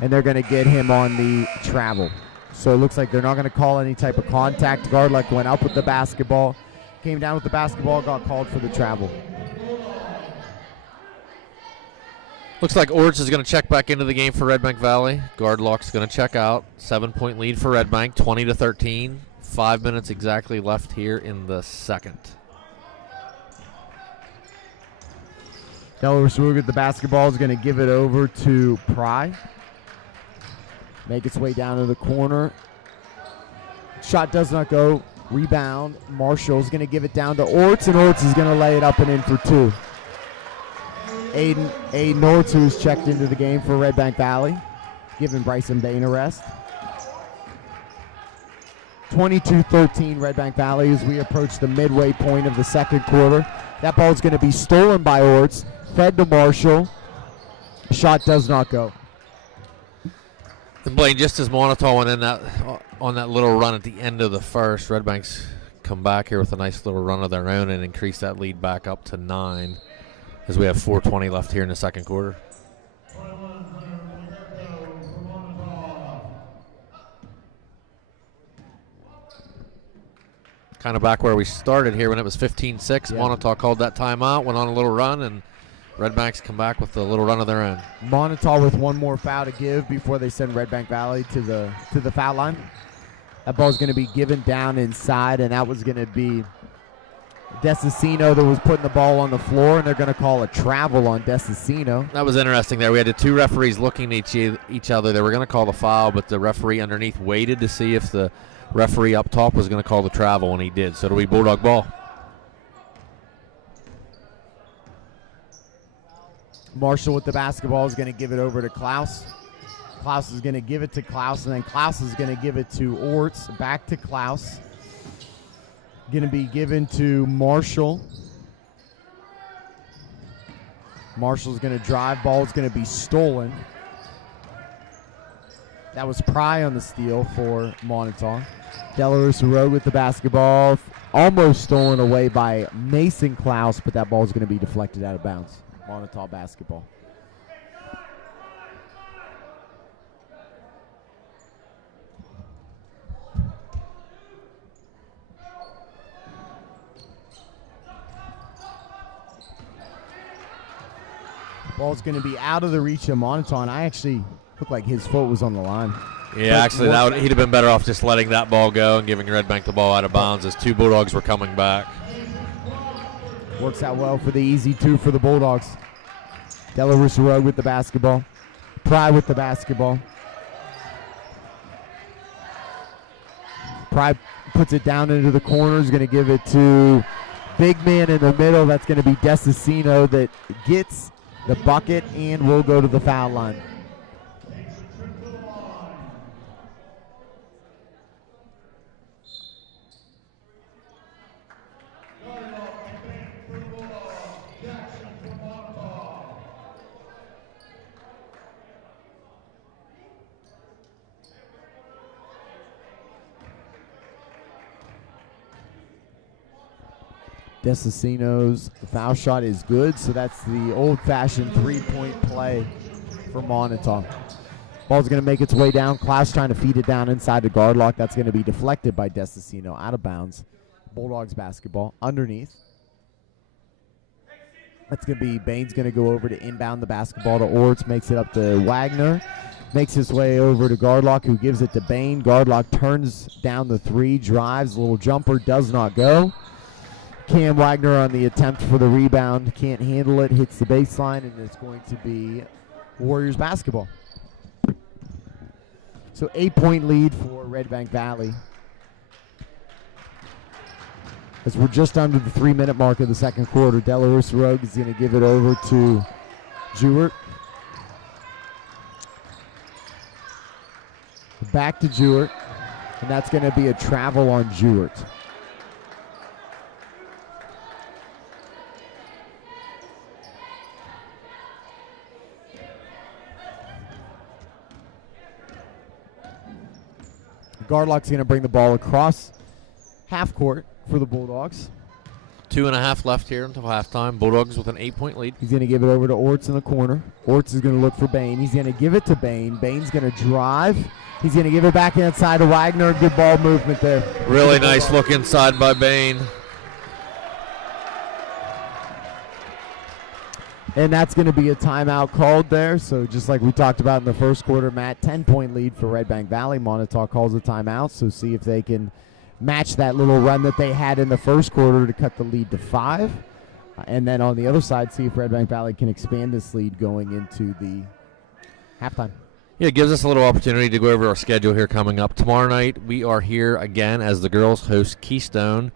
and they're going to get him on the travel. So it looks like they're not going to call any type of contact. Gardlock went up with the basketball, came down with the basketball, got called for the travel. Looks like Orts is going to check back into the game for Redbank Valley. Gardlock's going to check out. 7-point lead for Redbank, 20-13. 5 minutes exactly left here in the second. Delaware with the basketball is going to give it over to Pry. Make its way down to the corner. Shot does not go. Rebound. Marshall's going to give it down to Orts, and Orts is going to lay it up and in for two. Aiden Orts, who's checked into the game for Redbank Valley, giving Bryson Bain a rest. 22-13 Redbank Valley as we approach the midway point of the second quarter. That ball is going to be stolen by Orts, fed to Marshall. Shot does not go. And Blaine, just as Moniteau went in on that little run at the end of the first, Redbank's come back here with a nice little run of their own and increase that lead back up to 9 as we have 4:20 left here in the second quarter. Kind of back where we started here when it was 15-6. Yeah. Moniteau called that timeout, went on a little run, and Redbank's come back with a little run of their own. Moniteau with one more foul to give before they send Redbank Valley to the foul line. That ball's going to be given down inside, and that was going to be Desicino that was putting the ball on the floor, and they're going to call a travel on Desicino. That was interesting there. We had the two referees looking at each other. They were going to call the foul, but the referee underneath waited to see if the referee up top was going to call the travel, and he did. So it'll be Bulldog ball. Marshall with the basketball is going to give it over to Klaus. Klaus is going to give it to Klaus, and then Klaus is going to give it to Orts. Back to Klaus. Going to be given to Marshall. Marshall's going to drive. Ball's going to be stolen. That was Pry on the steal for Moniteau. Delarose Road with the basketball. Almost stolen away by Mason Klaus, but that ball is going to be deflected out of bounds. Moniteau basketball. Ball's going to be out of the reach of Moniteau, and I actually looked like his foot was on the line. Yeah, actually, he'd have been better off just letting that ball go and giving Redbank the ball out of bounds as two Bulldogs were coming back. Works out well for the easy two for the Bulldogs. Delarose Road with the basketball. Pry with the basketball. Pry puts it down into the corner. Is going to give it to big man in the middle. That's going to be Desicino that gets the bucket and will go to the foul line. Desicino's foul shot is good, so that's the old-fashioned three-point play for Moniteau. Ball's going to make its way down. Klaus trying to feed it down inside the guard lock. That's going to be deflected by Desicino out of bounds. Bulldogs basketball underneath. That's going to be Bain's going to go over to inbound the basketball to Orts. Makes it up to Wagner. Makes his way over to Gardlock, who gives it to Bain. Gardlock turns down the three, drives. A little jumper, does not go. Cam Wagner on the attempt for the rebound. Can't handle it. Hits the baseline, and it's going to be Warriors basketball. So 8-point lead for Redbank Valley. As we're just under the 3-minute mark of the second quarter, Delarose Rogue is going to give it over to Jewett. Back to Jewett, and that's going to be a travel on Jewett. Gardlock's going to bring the ball across half court for the Bulldogs. 2.5 left here until halftime. Bulldogs with an 8-point lead. He's going to give it over to Orts in the corner. Orts is going to look for Bain. He's going to give it to Bain. Bain's going to drive. He's going to give it back inside to Wagner. Good ball movement there. Really nice look inside by Bain. And that's going to be a timeout called there. So just like we talked about in the first quarter, Matt, 10-point lead for Redbank Valley. Moniteau calls a timeout, so see if they can match that little run that they had in the first quarter to cut the lead to 5. And then on the other side, see if Redbank Valley can expand this lead going into the halftime. Yeah, it gives us a little opportunity to go over our schedule here coming up. Tomorrow night, we are here again as the girls host Keystone.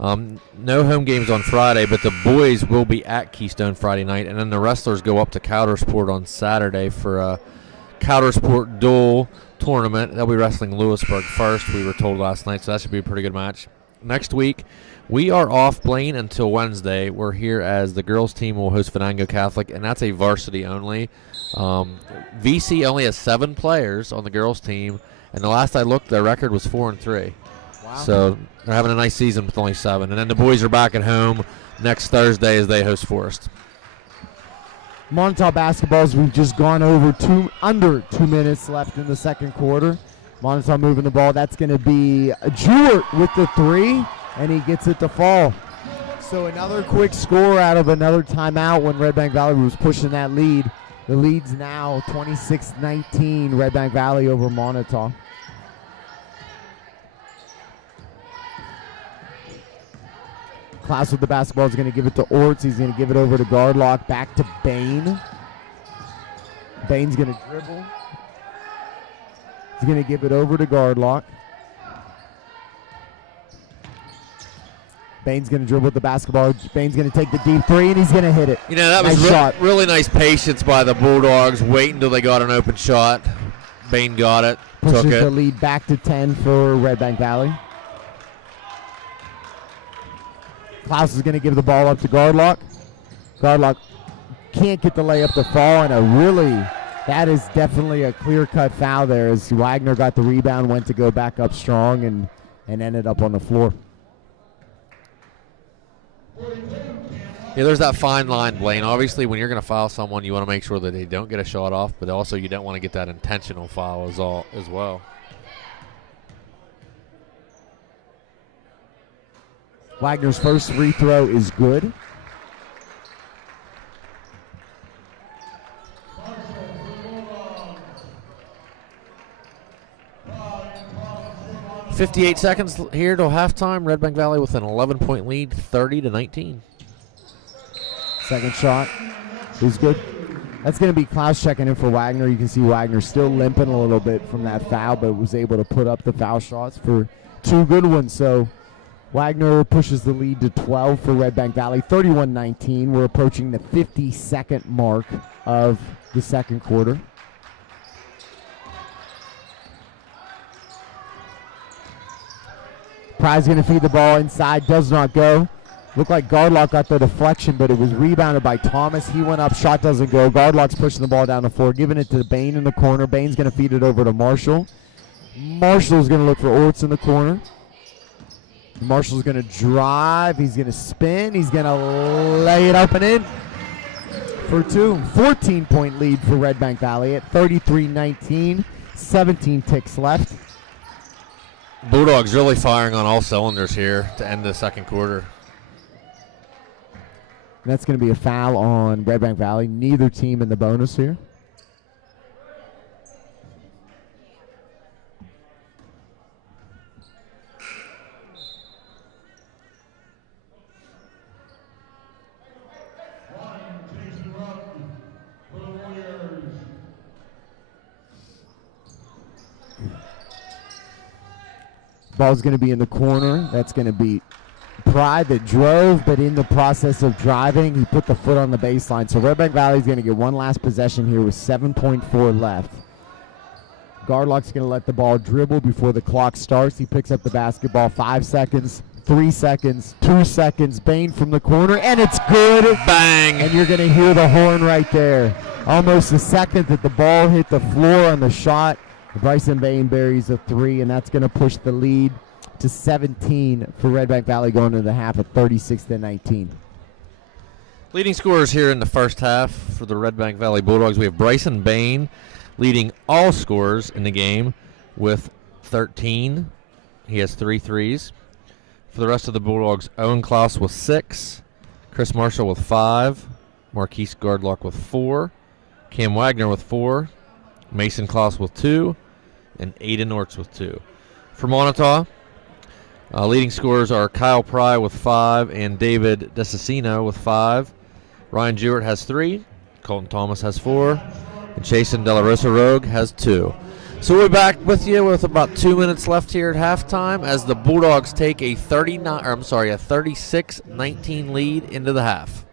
No home games on Friday, but the boys will be at Keystone Friday night, and then the wrestlers go up to Coudersport on Saturday for a Coudersport dual tournament. They'll be wrestling Lewisburg first, we were told last night, so that should be a pretty good match. Next week, we are off Blaine until Wednesday. We're here as the girls team will host Venango Catholic, and that's a varsity only. VC only has 7 players on the girls team, and the last I looked, their record was 4-3. Wow. So they're having a nice season with only 7. And then the boys are back at home next Thursday as they host Forest. Moniteau basketballs, we've just gone over under 2 minutes left in the second quarter. Moniteau moving the ball. That's going to be Jewett with the 3, and he gets it to fall. So another quick score out of another timeout when Redbank Valley was pushing that lead. The lead's now 26-19, Redbank Valley over Moniteau. Klaus with the basketball is going to give it to Orts. He's going to give it over to Gardlock. Back to Bain. Bain's going to dribble. He's going to give it over to Gardlock. Bain's going to dribble with the basketball. Bain's going to take the deep 3, and he's going to hit it. You know, that was really nice patience by the Bulldogs. Wait until they got an open shot. Bain got it, Pushes took it. the lead back to 10 for Redbank Valley. Klaus is going to give the ball up to Gardlock. Gardlock can't get the layup to fall, and that is definitely a clear-cut foul there as Wagner got the rebound, went to go back up strong, and ended up on the floor. Yeah, there's that fine line, Blaine. Obviously, when you're going to foul someone, you want to make sure that they don't get a shot off, but also you don't want to get that intentional foul as well. Wagner's first free throw is good. .58 seconds here till halftime. Redbank Valley with an 11-point lead, 30-19. Second shot is good. That's going to be Klaus checking in for Wagner. You can see Wagner still limping a little bit from that foul, but was able to put up the foul shots for 2 good ones. So Wagner pushes the lead to 12 for Redbank Valley, 31-19. We're approaching the 50-second mark of the second quarter. Prize going to feed the ball inside, does not go. Looked like Gardlock got the deflection, but it was rebounded by Thomas. He went up, shot doesn't go. Gardlock's pushing the ball down the floor, giving it to Bain in the corner. Bain's going to feed it over to Marshall. Marshall's going to look for Orts in the corner. Marshall's going to drive. He's going to spin. He's going to lay it up and in for 2. 14-point lead for Redbank Valley at 33-19. 17 ticks left. Bulldogs really firing on all cylinders here to end the second quarter. And that's going to be a foul on Redbank Valley. Neither team in the bonus here. Ball's going to be in the corner. That's going to be Pride that drove, but in the process of driving, he put the foot on the baseline. So Redbank Valley's going to get one last possession here with 7.4 left. Gardlock's going to let the ball dribble before the clock starts. He picks up the basketball. 5 seconds, 3 seconds, 2 seconds. Bain from the corner, and it's good. Bang! And you're going to hear the horn right there. Almost a second that the ball hit the floor on the shot. Bryson Bain buries a 3, and that's going to push the lead to 17 for Redbank Valley going into the half at 36-19. Leading scorers here in the first half for the Redbank Valley Bulldogs. We have Bryson Bain leading all scorers in the game with 13. He has 3 threes. For the rest of the Bulldogs, Owen Klaus with 6, Chris Marshall with 5, Marquise Gardlock with 4. Cam Wagner with 4. Mason Klaus with 2. And Aiden Orts with 2. For Moniteau, leading scorers are Kyle Pry with 5 and David DeCicino with 5. Ryan Jewett has 3. Colton Thomas has 4. And Chasen De La Rosa Rogue has 2. So we'll be back with you with about 2 minutes left here at halftime as the Bulldogs take a 36-19 lead into the half.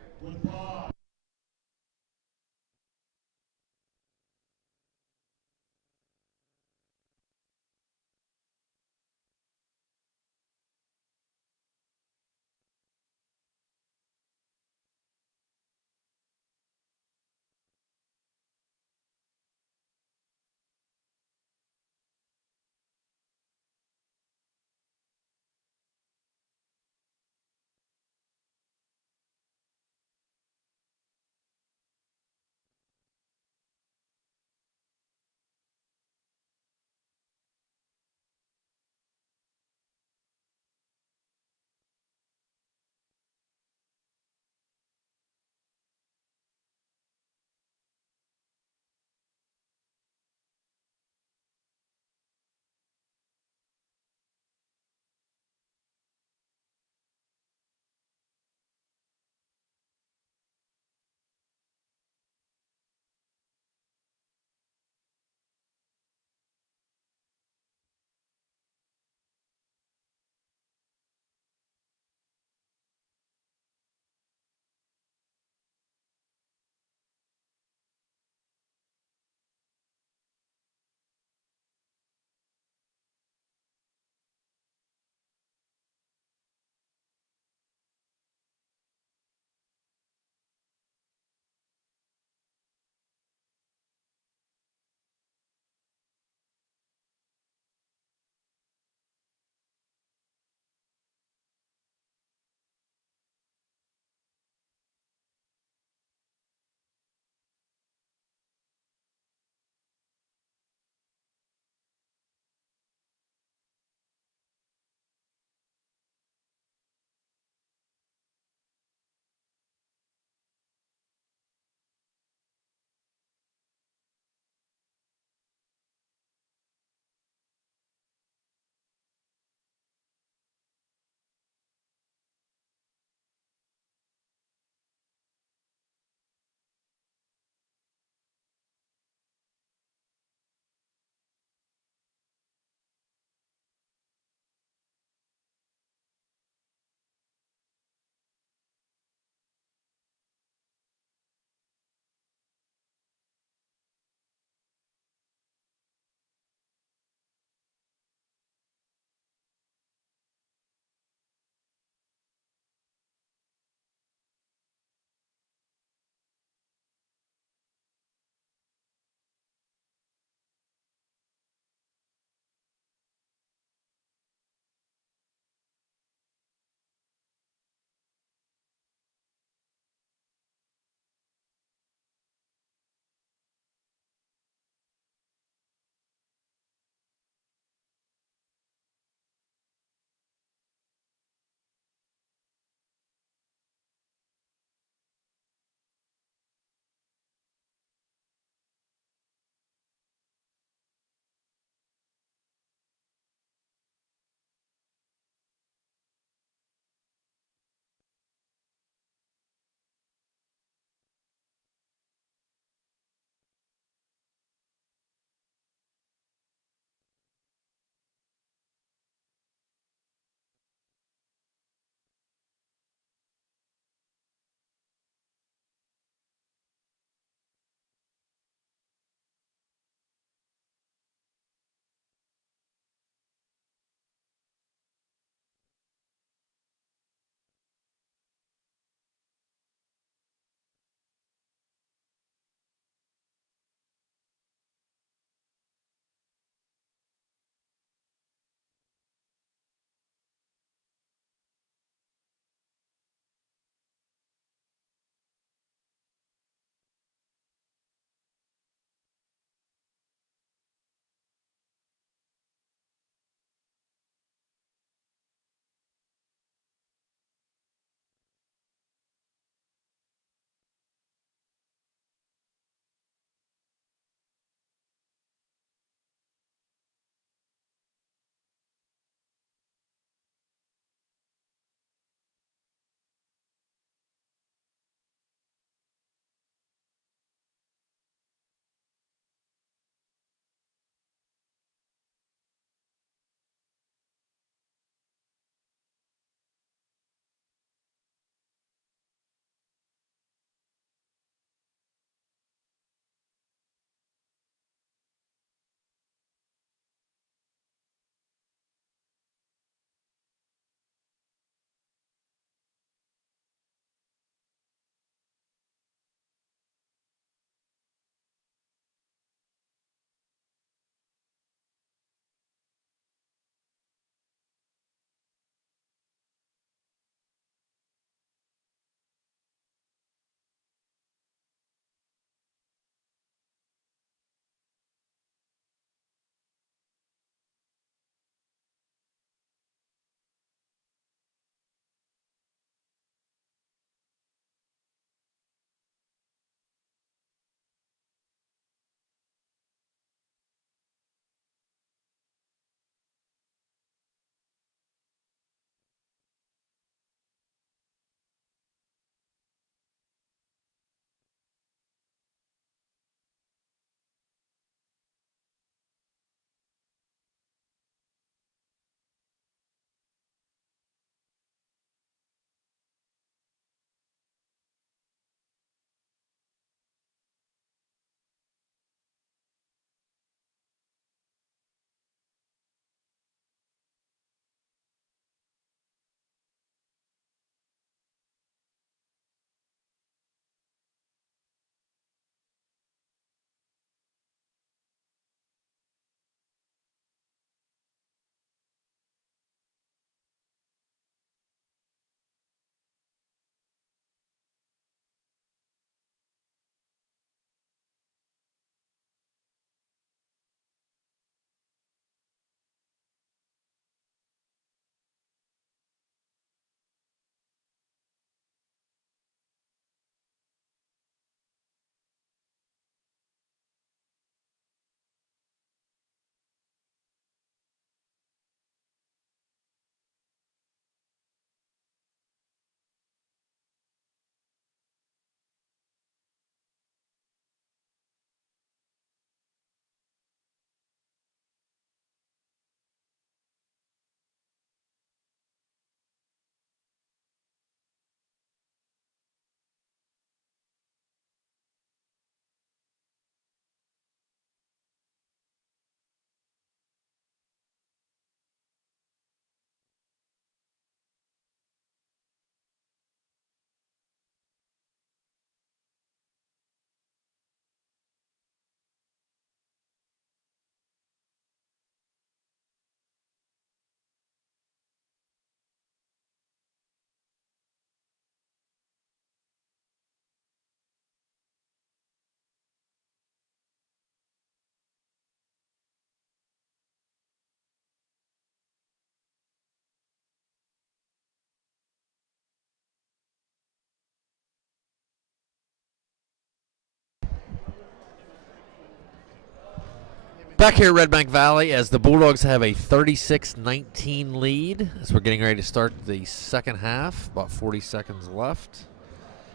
Back here at Redbank Valley as the Bulldogs have a 36-19 lead as we're getting ready to start the second half. About 40 seconds left.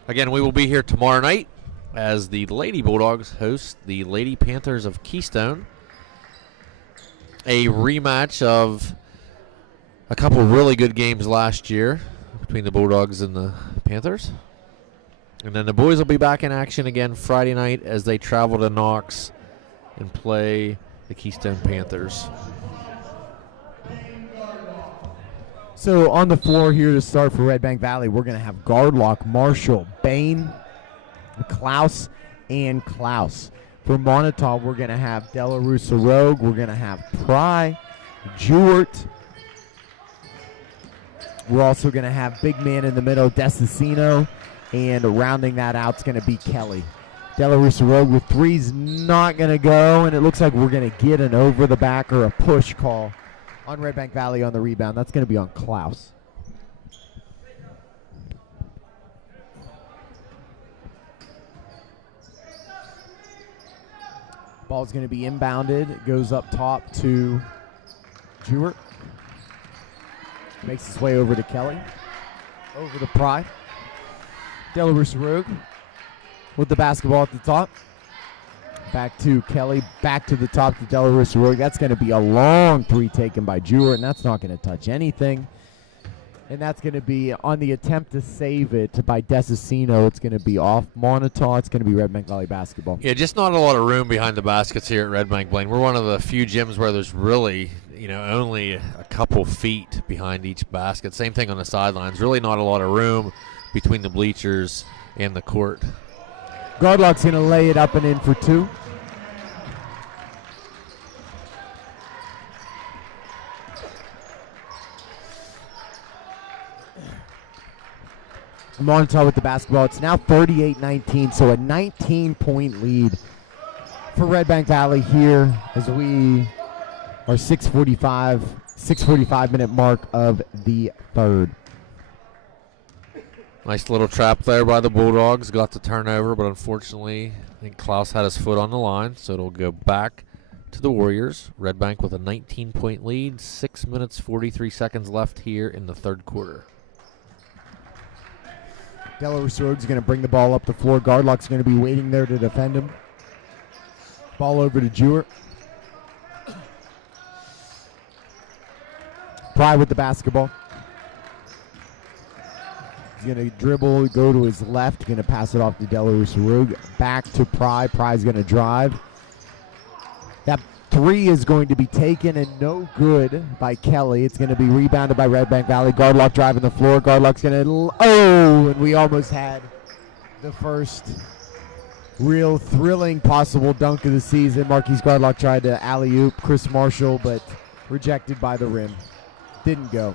Again, we will be here tomorrow night as the Lady Bulldogs host the Lady Panthers of Keystone. A rematch of a couple really good games last year between the Bulldogs and the Panthers. And then the boys will be back in action again Friday night as they travel to Knox and play the Keystone Panthers. So on the floor here to start for Redbank Valley, we're going to have Gardlock, Marshall, Bain, Klaus, and Klaus. For Moniteau, we're going to have Della Russa Rogue. We're going to have Pry, Jewart. We're also going to have big man in the middle, Desicino. And rounding that out is going to be Kelly. Della Russa Rogue with threes not going to go, and it looks like we're going to get an over the back or a push call on Redbank Valley on the rebound. That's going to be on Klaus. Ball's going to be inbounded. It goes up top to Jewart. Makes its way over to Kelly. Over to Pry. Della Russa Rogue with the basketball at the top. Back to Kelly, back to the top to Della Russa Rogue. That's going to be a long three taken by Jewart, and that's not going to touch anything. And that's going to be on the attempt to save it by Desicino. It's going to be off Moniteau. It's going to be Redbank Valley basketball. Yeah, just not a lot of room behind the baskets here at Redbank, Blaine. We're one of the few gyms where there's really, only a couple feet behind each basket. Same thing on the sidelines. Really not a lot of room between the bleachers and the court. Gardlock's going to lay it up and in for two. Moniteau with the basketball. It's now 38-19, so a 19-point lead for Redbank Valley here as we are 6:45 minute mark of the third. Nice little trap there by the Bulldogs. Got the turnover, but unfortunately, I think Klaus had his foot on the line, so it'll go back to the Warriors. Redbank with a 19-point lead. 6 minutes, 43 seconds left here in the third quarter. Della Russa Rogue's going to bring the ball up the floor. Gardlock's going to be waiting there to defend him. Ball over to Jewart. Pry with the basketball. He's going to dribble, go to his left, going to pass it off to Della Russa Rogue. Back to Pry. Pry's going to drive. That three is going to be taken and no good by Kelly. It's going to be rebounded by Redbank Valley. Gardlock driving the floor. Gardlock's going to, and we almost had the first real thrilling possible dunk of the season. Marquise Gardlock tried to alley-oop Chris Marshall, but rejected by the rim. Didn't go.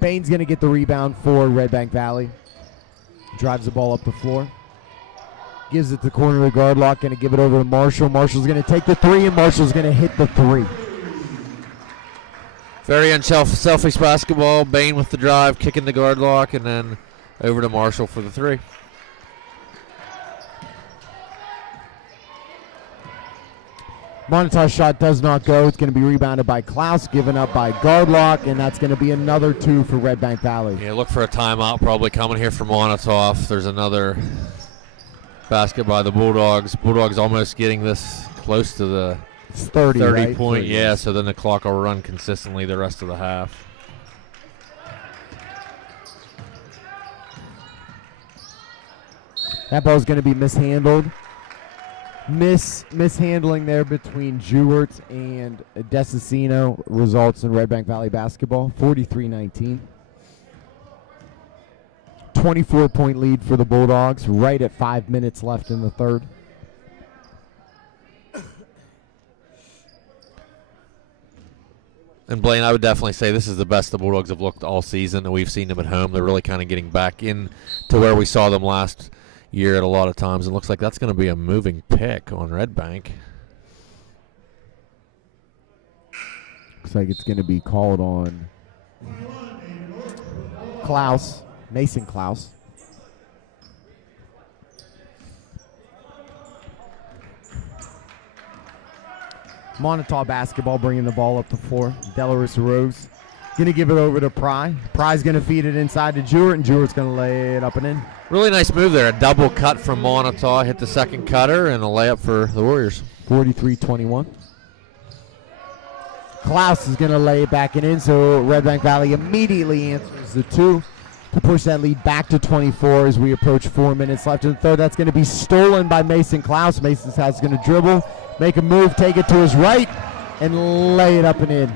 Bain's going to get the rebound for Redbank Valley. Drives the ball up the floor. Gives it to the corner of Gardlock. Going to give it over to Marshall. Marshall's going to take the three, and Marshall's going to hit the three. Very unselfish basketball. Bain with the drive, kicking the Gardlock, and then over to Marshall for the three. Moniteau's shot does not go. It's going to be rebounded by Klaus, given up by Gardlock, and that's going to be another two for Redbank Valley. Yeah, look for a timeout probably coming here from Moniteau. There's another basket by the Bulldogs. Bulldogs almost getting this close to the 30 right? point. 30. Yeah, so then the clock will run consistently the rest of the half. That ball's going to be mishandled. Mishandling there between Jewart and Desicino results in Redbank Valley basketball, 43-19. 24-point lead for the Bulldogs, right at 5 minutes left in the third. And Blaine, I would definitely say this is the best the Bulldogs have looked all season, and we've seen them at home. They're really kind of getting back in to where we saw them last year at a lot of times. It looks like that's going to be a moving pick on Redbank. Looks like it's going to be called on Klaus, Mason Klaus. Moniteau basketball bringing the ball up the floor. Delarissa Rose going to give it over to Pry. Pry's going to feed it inside to Jewett, and Jewett's going to lay it up and in. Really nice move there. A double cut from Moniteau. Hit the second cutter and a layup for the Warriors. 43-21. Klaus is going to lay it back and in, so Redbank Valley immediately answers the 2 to push that lead back to 24 as we approach 4 minutes left in the third. That's going to be stolen by Mason Klaus. Mason's house is going to dribble, make a move, take it to his right, and lay it up and in.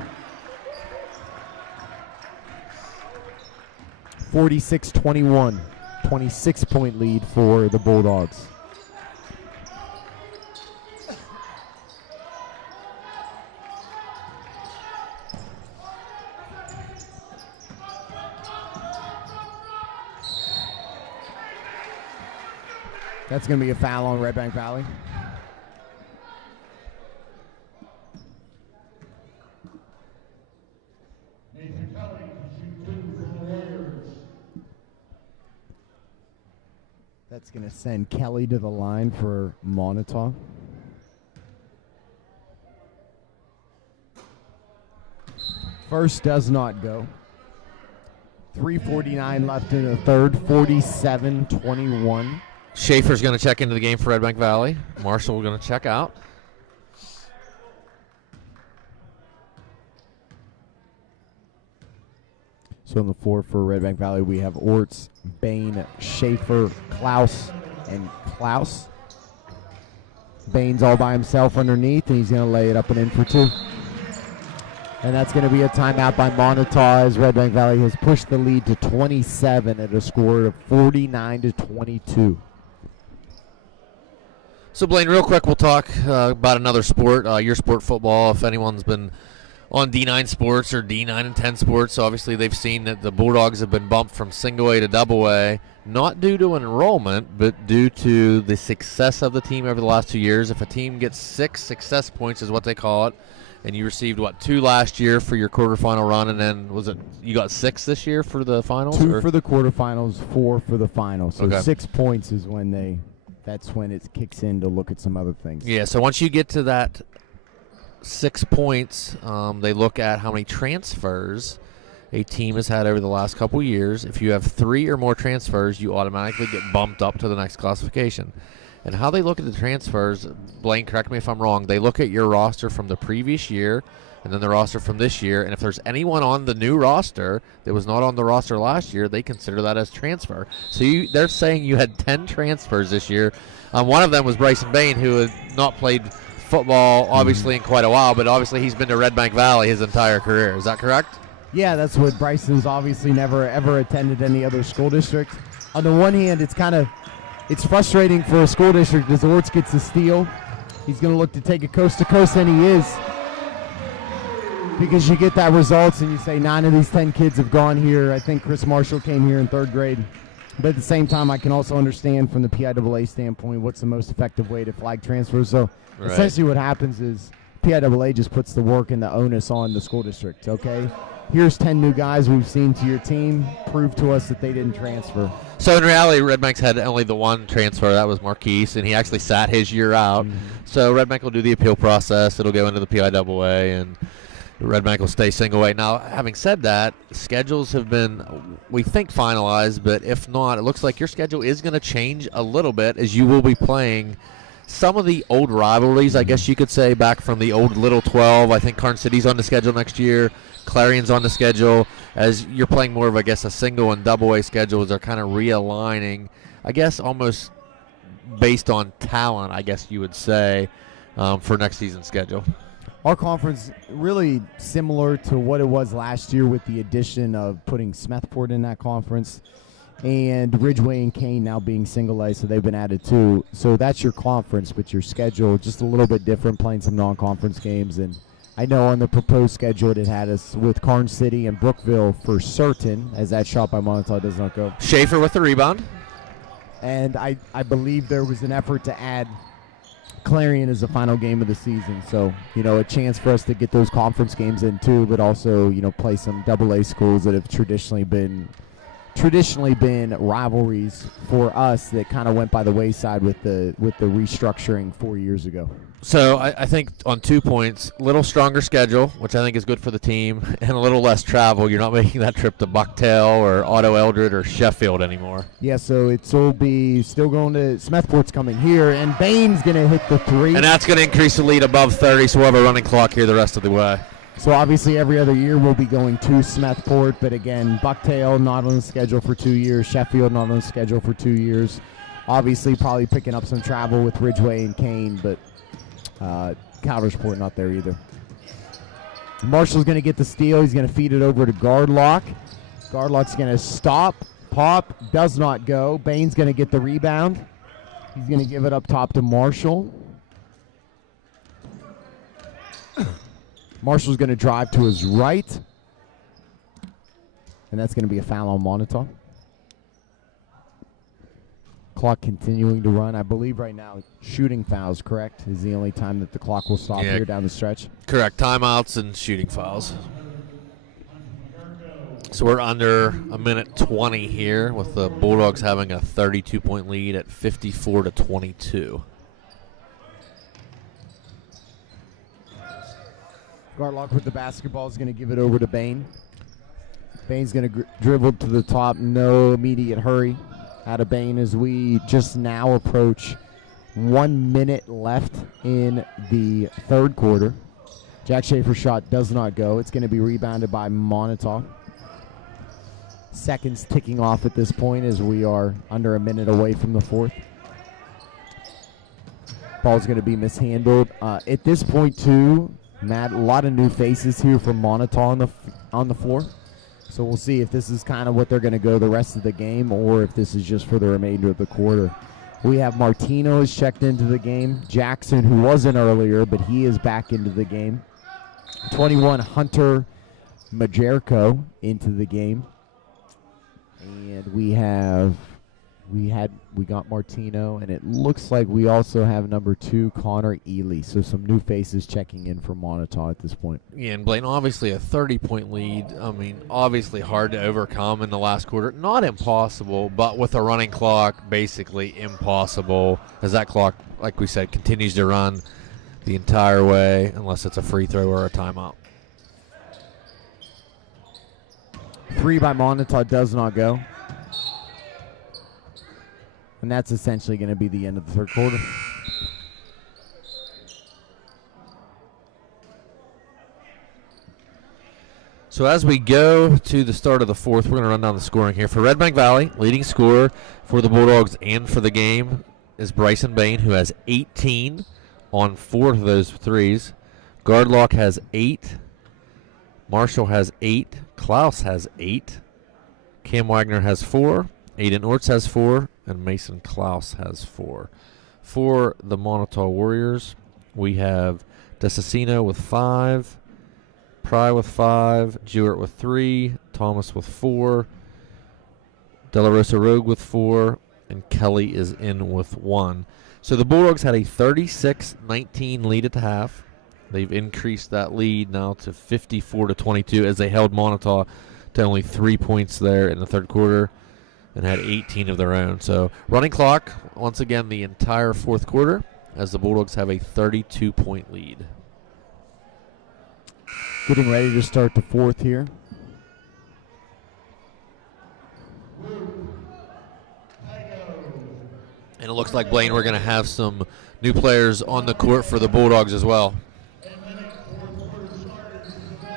46-21, 26-point lead for the Bulldogs. That's going to be a foul on Redbank Valley. Nathan Kelly to shoot 2 for the Warriors. That's going to send Kelly to the line for Moniteau. First does not go. 3:49 left in the third, 47-21. Schaefer's going to check into the game for Redbank Valley. Marshall going to check out. So on the floor for Redbank Valley, we have Orts, Bain, Schaefer, Klaus, and Klaus. Bain's all by himself underneath, and he's going to lay it up and in for 2. And that's going to be a timeout by Moniteau as Redbank Valley has pushed the lead to 27 at a score of 49-22. So, Blaine, real quick, we'll talk about another sport, your sport, football. If anyone's been on D9 Sports or D9 and 10 Sports, obviously they've seen that the Bulldogs have been bumped from single A to double A, not due to enrollment, but due to the success of the team over the last 2 years. If a team gets 6 success points is what they call it, and you received, 2 last year for your quarterfinal run, and then you got 6 this year for the finals? 2 for the quarterfinals, 4 for the finals. So okay. 6 points is that's when it kicks in to look at some other things. Yeah, so once you get to that 6 points, they look at how many transfers a team has had over the last couple years. If you have 3 or more transfers, you automatically get bumped up to the next classification. And how they look at the transfers, Blaine, correct me if I'm wrong, they look at your roster from the previous year and then the roster from this year, and if there's anyone on the new roster that was not on the roster last year, they consider that as transfer. So they're saying you had 10 transfers this year. One of them was Bryson Bain, who had not played football, obviously, in quite a while, but obviously he's been to Redbank Valley his entire career. Is that correct? Yeah, that's what Bryson's obviously never, ever attended any other school district. On the one hand, it's frustrating for a school district as Orts gets a steal. He's going to look to take it coast to coast, and he is. Because you get that results and you say 9 of these 10 kids have gone here. I think Chris Marshall came here in 3rd grade. But at the same time, I can also understand from the PIAA standpoint what's the most effective way to flag transfers. So essentially what happens is PIAA just puts the work and the onus on the school district, okay? Here's 10 new guys we've seen to your team. Prove to us that they didn't transfer. So in reality, Redbank's had only the one transfer. That was Marquise, and he actually sat his year out. So Redbank will do the appeal process. It'll go into the PIAA, and Redbank will stay single A. Now, having said that, schedules have been, we think, finalized, but if not, it looks like your schedule is going to change a little bit as you will be playing some of the old rivalries, I guess you could say, back from the old Little 12. I think Karn City's on the schedule next year. Clarion's on the schedule. As you're playing more of, I guess, a single and double A schedules are kind of realigning, I guess, almost based on talent, I guess you would say, for next season's schedule. Our conference really similar to what it was last year with the addition of putting Smethport in that conference and Ridgeway and Kane now being single A, so they've been added too. So that's your conference, but your schedule just a little bit different, playing some non-conference games. And I know on the proposed schedule it had us with Karn City and Brookville for certain, as that shot by Moniteau does not go. Schaefer with the rebound. And I believe there was an effort to add Clarion is the final game of the season, so a chance for us to get those conference games in too, but also play some double A schools that have traditionally been traditionally been rivalries for us that kind of went by the wayside with the restructuring 4 years ago. So I think on 2 points, little stronger schedule, which I think is good for the team, and a little less travel. You're not making that trip to Bucktail or Otto Eldred or Sheffield anymore. Yeah, so it'll be still going to Smethport's coming here, and Bain's going to hit the 3. And that's going to increase the lead above 30, so we'll have a running clock here the rest of the way. So obviously every other year we'll be going to Smethport, but again, Bucktail not on the schedule for 2 years, Sheffield not on the schedule for 2 years. Obviously probably picking up some travel with Ridgeway and Kane, but Caldersport not there either. Marshall's going to get the steal. He's going to feed it over to Gardlock. Gardlock's going to stop, pop, does not go. Bain's going to get the rebound. He's going to give it up top to Marshall. Marshall's going to drive to his right. And that's going to be a foul on Moniteau. Clock continuing to run. I believe right now shooting fouls, correct, is the only time that the clock will stop here down the stretch. Correct. Timeouts and shooting fouls. So we're under a minute 20 here with the Bulldogs having a 32-point lead at 54-22. Gardlock with the basketball is going to give it over to Bain. Bain's going to dribble to the top. No immediate hurry out of Bain as we just now approach 1 minute left in the third quarter. Jack Schaefer's shot does not go. It's going to be rebounded by Moniteau. Seconds ticking off at this point as we are under a minute away from the fourth. Ball's going to be mishandled. At this point, too, Matt, a lot of new faces here from Moniteau on the floor. So we'll see if this is kind of what they're going to go the rest of the game or if this is just for the remainder of the quarter. We have Martino is checked into the game. Jackson, who wasn't earlier, but he is back into the game. 21, Hunter Majerko into the game. And we got Martino, and it looks like we also have number 2, Connor Ely. So some new faces checking in for Moniteau at this point. Yeah, and Blaine, obviously a 30-point lead. I mean, obviously hard to overcome in the last quarter. Not impossible, but with a running clock, basically impossible, as that clock, like we said, continues to run the entire way unless it's a free throw or a timeout. 3 by Moniteau does not go. And that's essentially going to be the end of the third quarter. So as we go to the start of the fourth, we're going to run down the scoring here. For Redbank Valley, leading scorer for the Bulldogs and for the game is Bryson Bain, who has 18 on 4 of those threes. Gardlock has 8. Marshall has 8. Klaus has 8. Cam Wagner has 4. Aiden Orts has 4. And Mason Klaus has 4. For the Moniteau Warriors, we have DeCicino with 5. Pry with 5. Jewett with 3. Thomas with 4. De La Rosa Rogue with 4. And Kelly is in with 1. So the Bulldogs had a 36-19 lead at the half. They've increased that lead now to 54-22 as they held Moniteau to only 3 points there in the third quarter and had 18 of their own. So running clock, once again, the entire fourth quarter as the Bulldogs have a 32-point lead. Getting ready to start the fourth here. And it looks like, Blaine, we're going to have some new players on the court for the Bulldogs as well.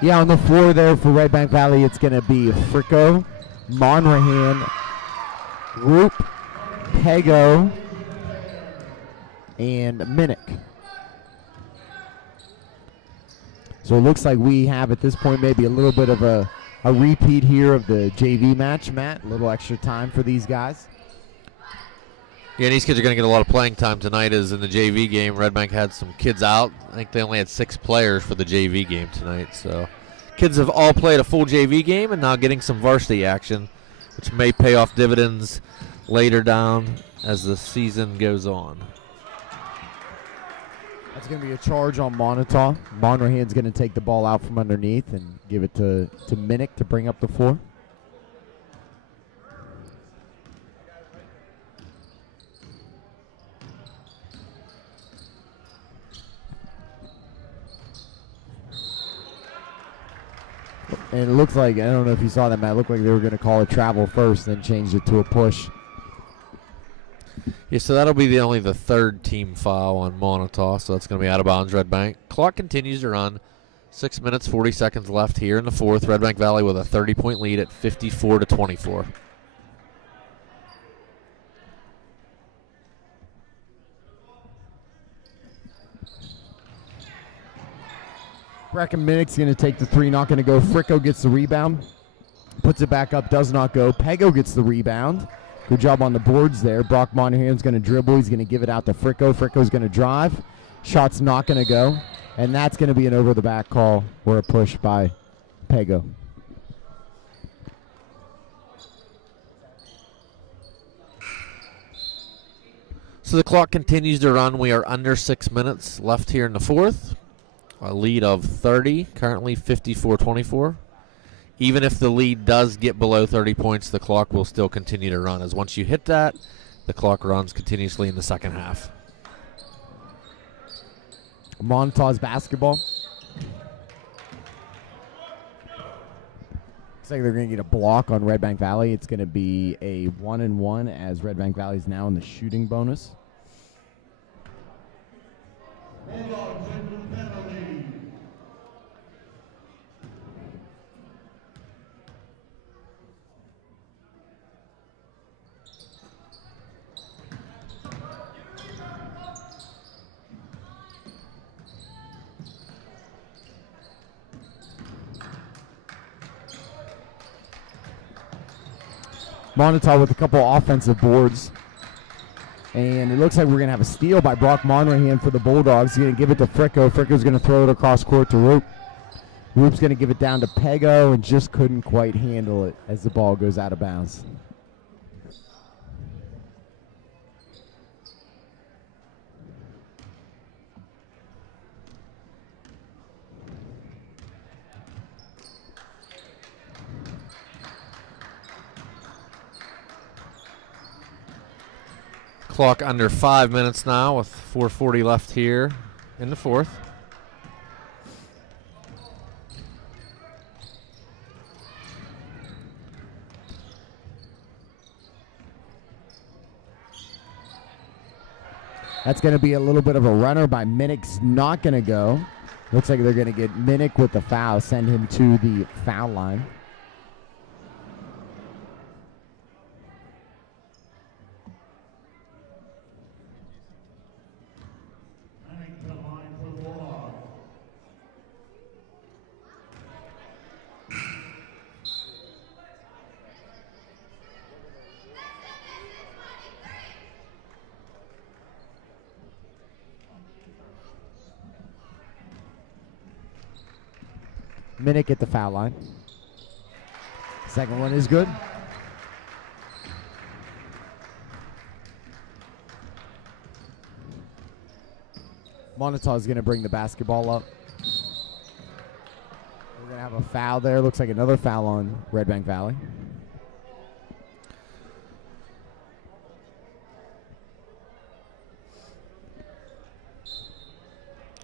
Yeah, on the floor there for Redbank Valley, it's going to be Fricko, Monrahan, Roop, Pego, and Minnick. So it looks like we have at this point maybe a little bit of a repeat here of the JV match, Matt. A little extra time for these guys. Yeah, these kids are going to get a lot of playing time tonight as in the JV game. Redbank had some kids out. I think they only had 6 players for the JV game tonight. So kids have all played a full JV game and now getting some varsity action, which may pay off dividends later down as the season goes on. That's going to be a charge on Moniteau. Monrahan's going to take the ball out from underneath and give it to Minnick to bring up the floor. And it looks like, I don't know if you saw that, Matt, it looked like they were going to call it travel first, then changed it to a push. Yeah, so that'll be only the third team foul on Moniteau, so that's going to be out of bounds, Redbank. Clock continues to run. 6 minutes, 40 seconds left here in the fourth. Redbank Valley with a 30-point lead at 54-24. Breckin Minnick's going to take the three, not going to go. Fricko gets the rebound, puts it back up, does not go. Pego gets the rebound. Good job on the boards there. Brock Monahan's going to dribble. He's going to give it out to Fricko. Fricko's going to drive. Shot's not going to go. And that's going to be an over-the-back call or a push by Pego. So the clock continues to run. We are under 6 minutes left here in the fourth. A lead of 30, currently 54-24. Even if the lead does get below 30 points, the clock will still continue to run, as once you hit that, the clock runs continuously in the second half. Monitau's basketball. Looks like they're going to get a block on Redbank Valley. It's going to be a 1-and-1 as Redbank Valley is now in the shooting bonus. Moniteau with a couple offensive boards. And it looks like we're going to have a steal by Brock Monrahan for the Bulldogs. He's going to give it to Fricko. Fricko's going to throw it across court to Roop. Roop's going to give it down to Pego and just couldn't quite handle it as the ball goes out of bounds. Clock under 5 minutes now with 4:40 left here in the fourth. That's going to be a little bit of a runner by Minnick's not going to go. Looks like they're going to get Minnick with the foul, send him to the foul line. Minnick at the foul line. Second one is good. Moniteau is going to bring the basketball up. We're going to have a foul there. Looks like another foul on Redbank Valley.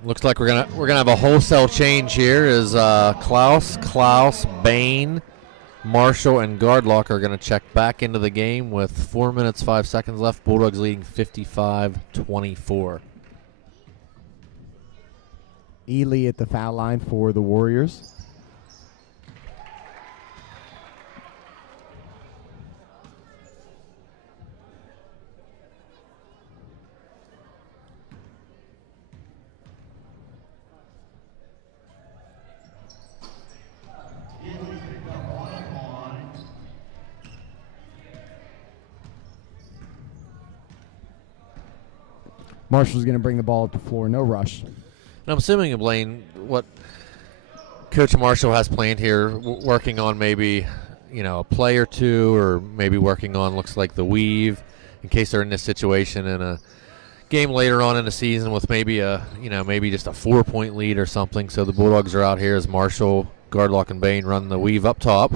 Looks like we're gonna have a wholesale change here. Is Klaus, Bain, Marshall, and Gardlock are gonna check back into the game with 4 minutes 5 seconds left. Bulldogs leading 55-24. Ely at the foul line for the Warriors. Marshall's going to bring the ball up the floor. No rush. And I'm assuming, Blaine, what Coach Marshall has planned here, working on maybe, a play or two, or maybe working on, looks like the weave, in case they're in this situation in a game later on in the season with maybe maybe just a 4-point lead or something. So the Bulldogs are out here as Marshall, Gardlock, and Bain run the weave up top.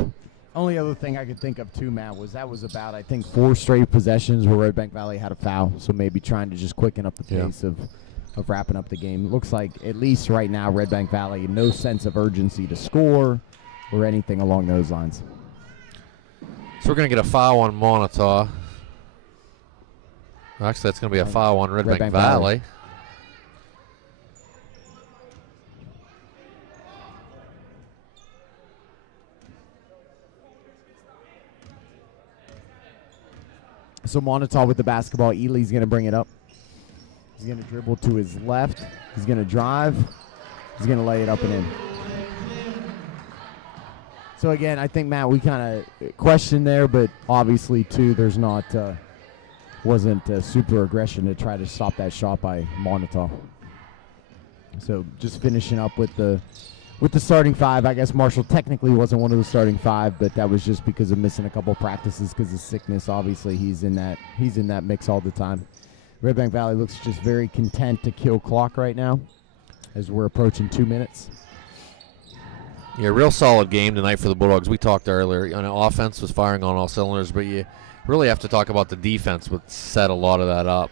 Only other thing I could think of, too, Matt, was that was about, I think, 4 straight possessions where Redbank Valley had a foul, so maybe trying to just quicken up the pace of wrapping up the game. It looks like, at least right now, Redbank Valley, no sense of urgency to score. or anything along those lines. So we're going to get a foul on Moniteau. Actually, that's going to be a foul on Redbank Valley. So Moniteau with the basketball. Ely's going to bring it up. He's going to dribble to his left. He's going to drive. He's going to lay it up and in. So again, I think, Matt, we kind of questioned there, but obviously too, there's not wasn't super aggression to try to stop that shot by Moniteau. So just finishing up with the starting five. I guess Marshall technically wasn't one of the starting five, but that was just because of missing a couple practices because of sickness. Obviously, he's in that mix all the time. Redbank Valley looks just very content to kill clock right now as we're approaching 2 minutes. Yeah, real solid game tonight for the Bulldogs. We talked earlier. Offense was firing on all cylinders, but you really have to talk about the defense, which set a lot of that up.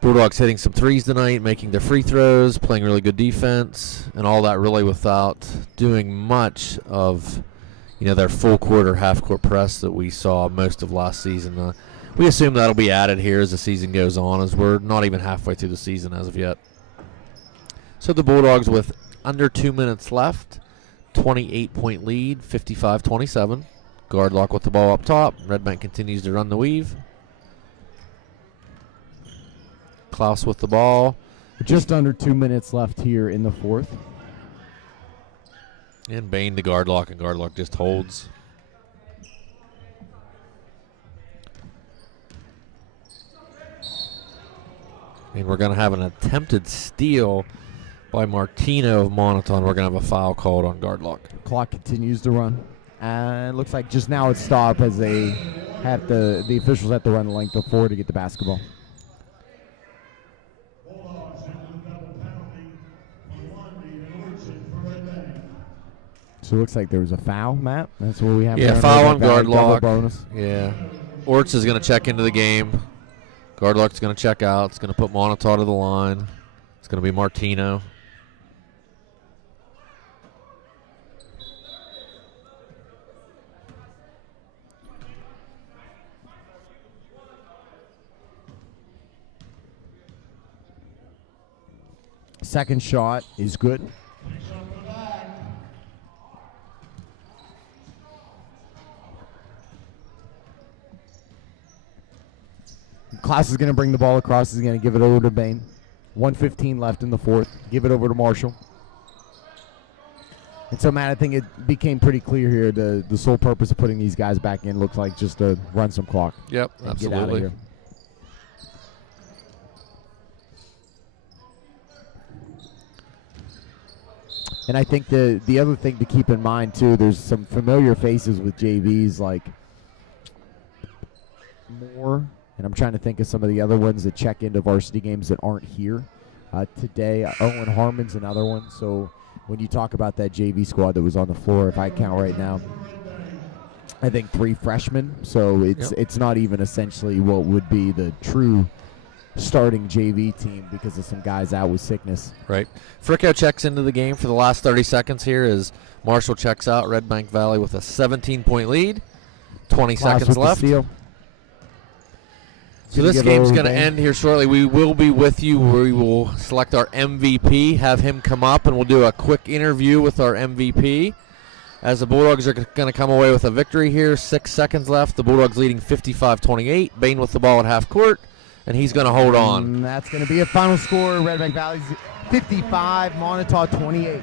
Bulldogs hitting some threes tonight, making their free throws, playing really good defense, and all that really without doing much of, their full court or half court press that we saw most of last season. We assume that'll be added here as the season goes on, as we're not even halfway through the season as of yet. So the Bulldogs with under 2 minutes left, 28-point lead, 55-27. Gardlock with the ball up top. Redbank continues to run the weave. Klaus with the ball. Just under 2 minutes left here in the fourth. And Bain to Gardlock, and Gardlock just holds. And we're going to have an attempted steal by Martino of Moniteau, and we're going to have a foul called on Gardlock. Clock continues to run. It looks like just now it's stopped as they have the officials have to run the length of 4 to get the basketball. So it looks like there was a foul, Matt. That's what we have. Yeah, foul on Gardlock. Bonus. Yeah. Orts is going to check into the game. Gardlock's going to check out. It's going to put Moniteau to the line. It's going to be Martino. Second shot is good. Klaus is going to bring the ball across. He's going to give it over to Bain. 1:15 left in the fourth. Give it over to Marshall. And so, Matt, I think it became pretty clear here the sole purpose of putting these guys back in looks like just to run some clock. Yep, absolutely. Get out of here. And I think the other thing to keep in mind, too, there's some familiar faces with JVs like Moore. And I'm trying to think of some of the other ones that check into varsity games that aren't here today. Owen Harmon's another one. So when you talk about that JV squad that was on the floor, if I count right now, I think 3 freshmen. So it's not even essentially what would be the true starting JV team because of some guys out with sickness. Right. Fricko checks into the game for the last 30 seconds here as Marshall checks out. Redbank Valley with a 17-point lead. 20 seconds left. So this game's going to end here shortly. We will be with you. We will select our MVP, have him come up, and we'll do a quick interview with our MVP. As the Bulldogs are going to come away with a victory here. 6 seconds left. The Bulldogs leading 55-28. Bain with the ball at half court, and he's going to hold on. And that's going to be a final score. Redbank Valley's 55, Moniteau 28.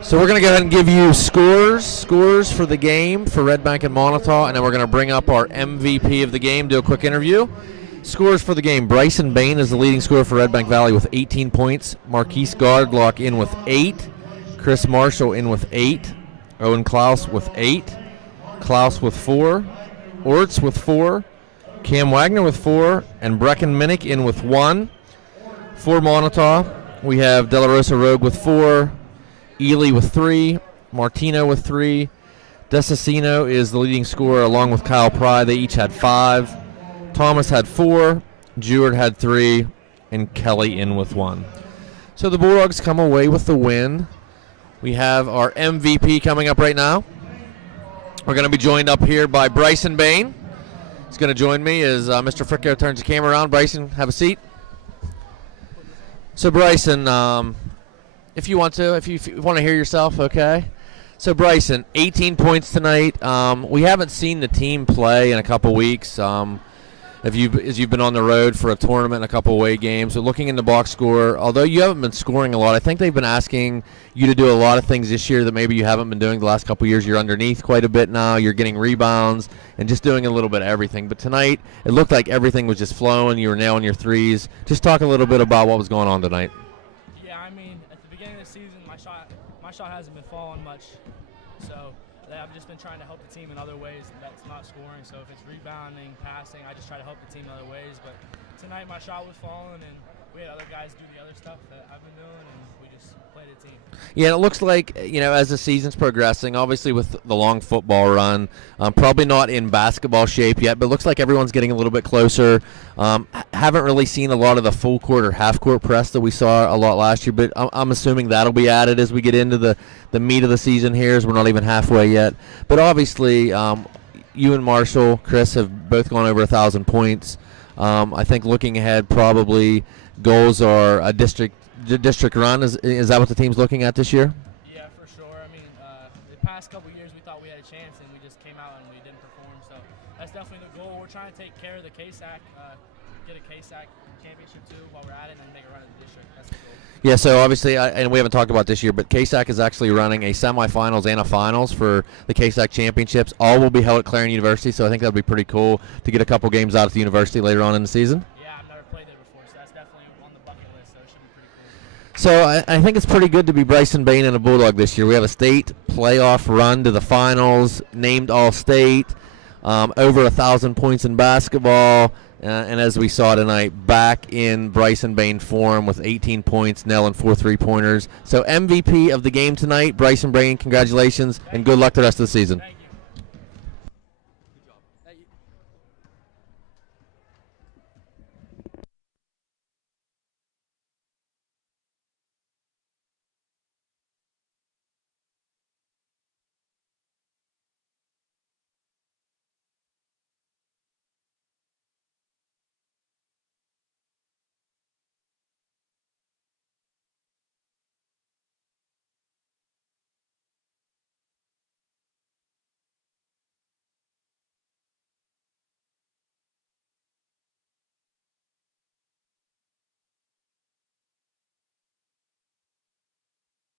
So we're going to go ahead and give you scores for the game for Redbank and Moniteau, and then we're going to bring up our MVP of the game, do a quick interview. Scores for the game. Bryson Bain is the leading scorer for Redbank Valley with 18 points. Marquise Gardlock in with 8. Chris Marshall in with 8. Owen Klaus with 8. Klaus with 4. Orts with 4. Cam Wagner with 4. And Brecken Minnick in with 1. For Moniteau, we have De La Rosa Rogue with 4. Ely with 3, Martino with 3. Desicino is the leading scorer along with Kyle Pry. They each had 5. Thomas had 4, Jewett had 3, and Kelly in with 1. So the Bulldogs come away with the win. We have our MVP coming up right now. We're going to be joined up here by Bryson Bain. He's going to join me as Mr. Fricko turns the camera around. Bryson, have a seat. So Bryson, if you want to hear yourself, okay. So Bryson, 18 points tonight. We haven't seen the team play in a couple weeks. As you've been on the road for a tournament and a couple away games, so looking in the box score, although you haven't been scoring a lot, I think they've been asking you to do a lot of things this year that maybe you haven't been doing the last couple years. You're underneath quite a bit now. You're getting rebounds and just doing a little bit of everything. But tonight, it looked like everything was just flowing. You were nailing your threes. Just talk a little bit about what was going on tonight. Yeah, I mean, at the beginning of the season, my shot hasn't been falling much, so I've just been trying to help the team in other ways that's not scoring. So if it's rebounding, passing, I just try to help the team in other ways. But tonight my shot was falling, and we had other guys do the other stuff that I've been doing, and we just played a team. Yeah, it looks like, as the season's progressing, obviously with the long football run, probably not in basketball shape yet, but it looks like everyone's getting a little bit closer. Haven't really seen a lot of the full court or half court press that we saw a lot last year, but I'm assuming that'll be added as we get into the meat of the season here, as we're not even halfway yet. But obviously, you and Marshall, Chris, have both gone over 1,000 points. I think looking ahead, probably goals are a district run. Is that what the team's looking at this year? Yeah, for sure. I mean, the past couple years we thought we had a chance, and we just came out and we didn't perform. So that's definitely the goal. We're trying to take care of the KSAC, get a KSAC championship too while we're at it, and then make a run at the district. That's the goal. Yeah, so obviously, and we haven't talked about this year, but KSAC is actually running a semifinals and a finals for the KSAC championships. All will be held at Clarion University, so I think that'll be pretty cool to get a couple games out at the university later on in the season. Yeah, I've never played there before, so that's definitely on the bucket list, so it should be pretty cool. So I think it's pretty good to be Bryson Bain and a Bulldog this year. We have a state playoff run to the finals, named All-State, over 1,000 points in basketball. And as we saw tonight, back in Bryson Bain form with 18 points, nailing 4 3-pointers. So MVP of the game tonight, Bryson Bain, congratulations, and good luck the rest of the season.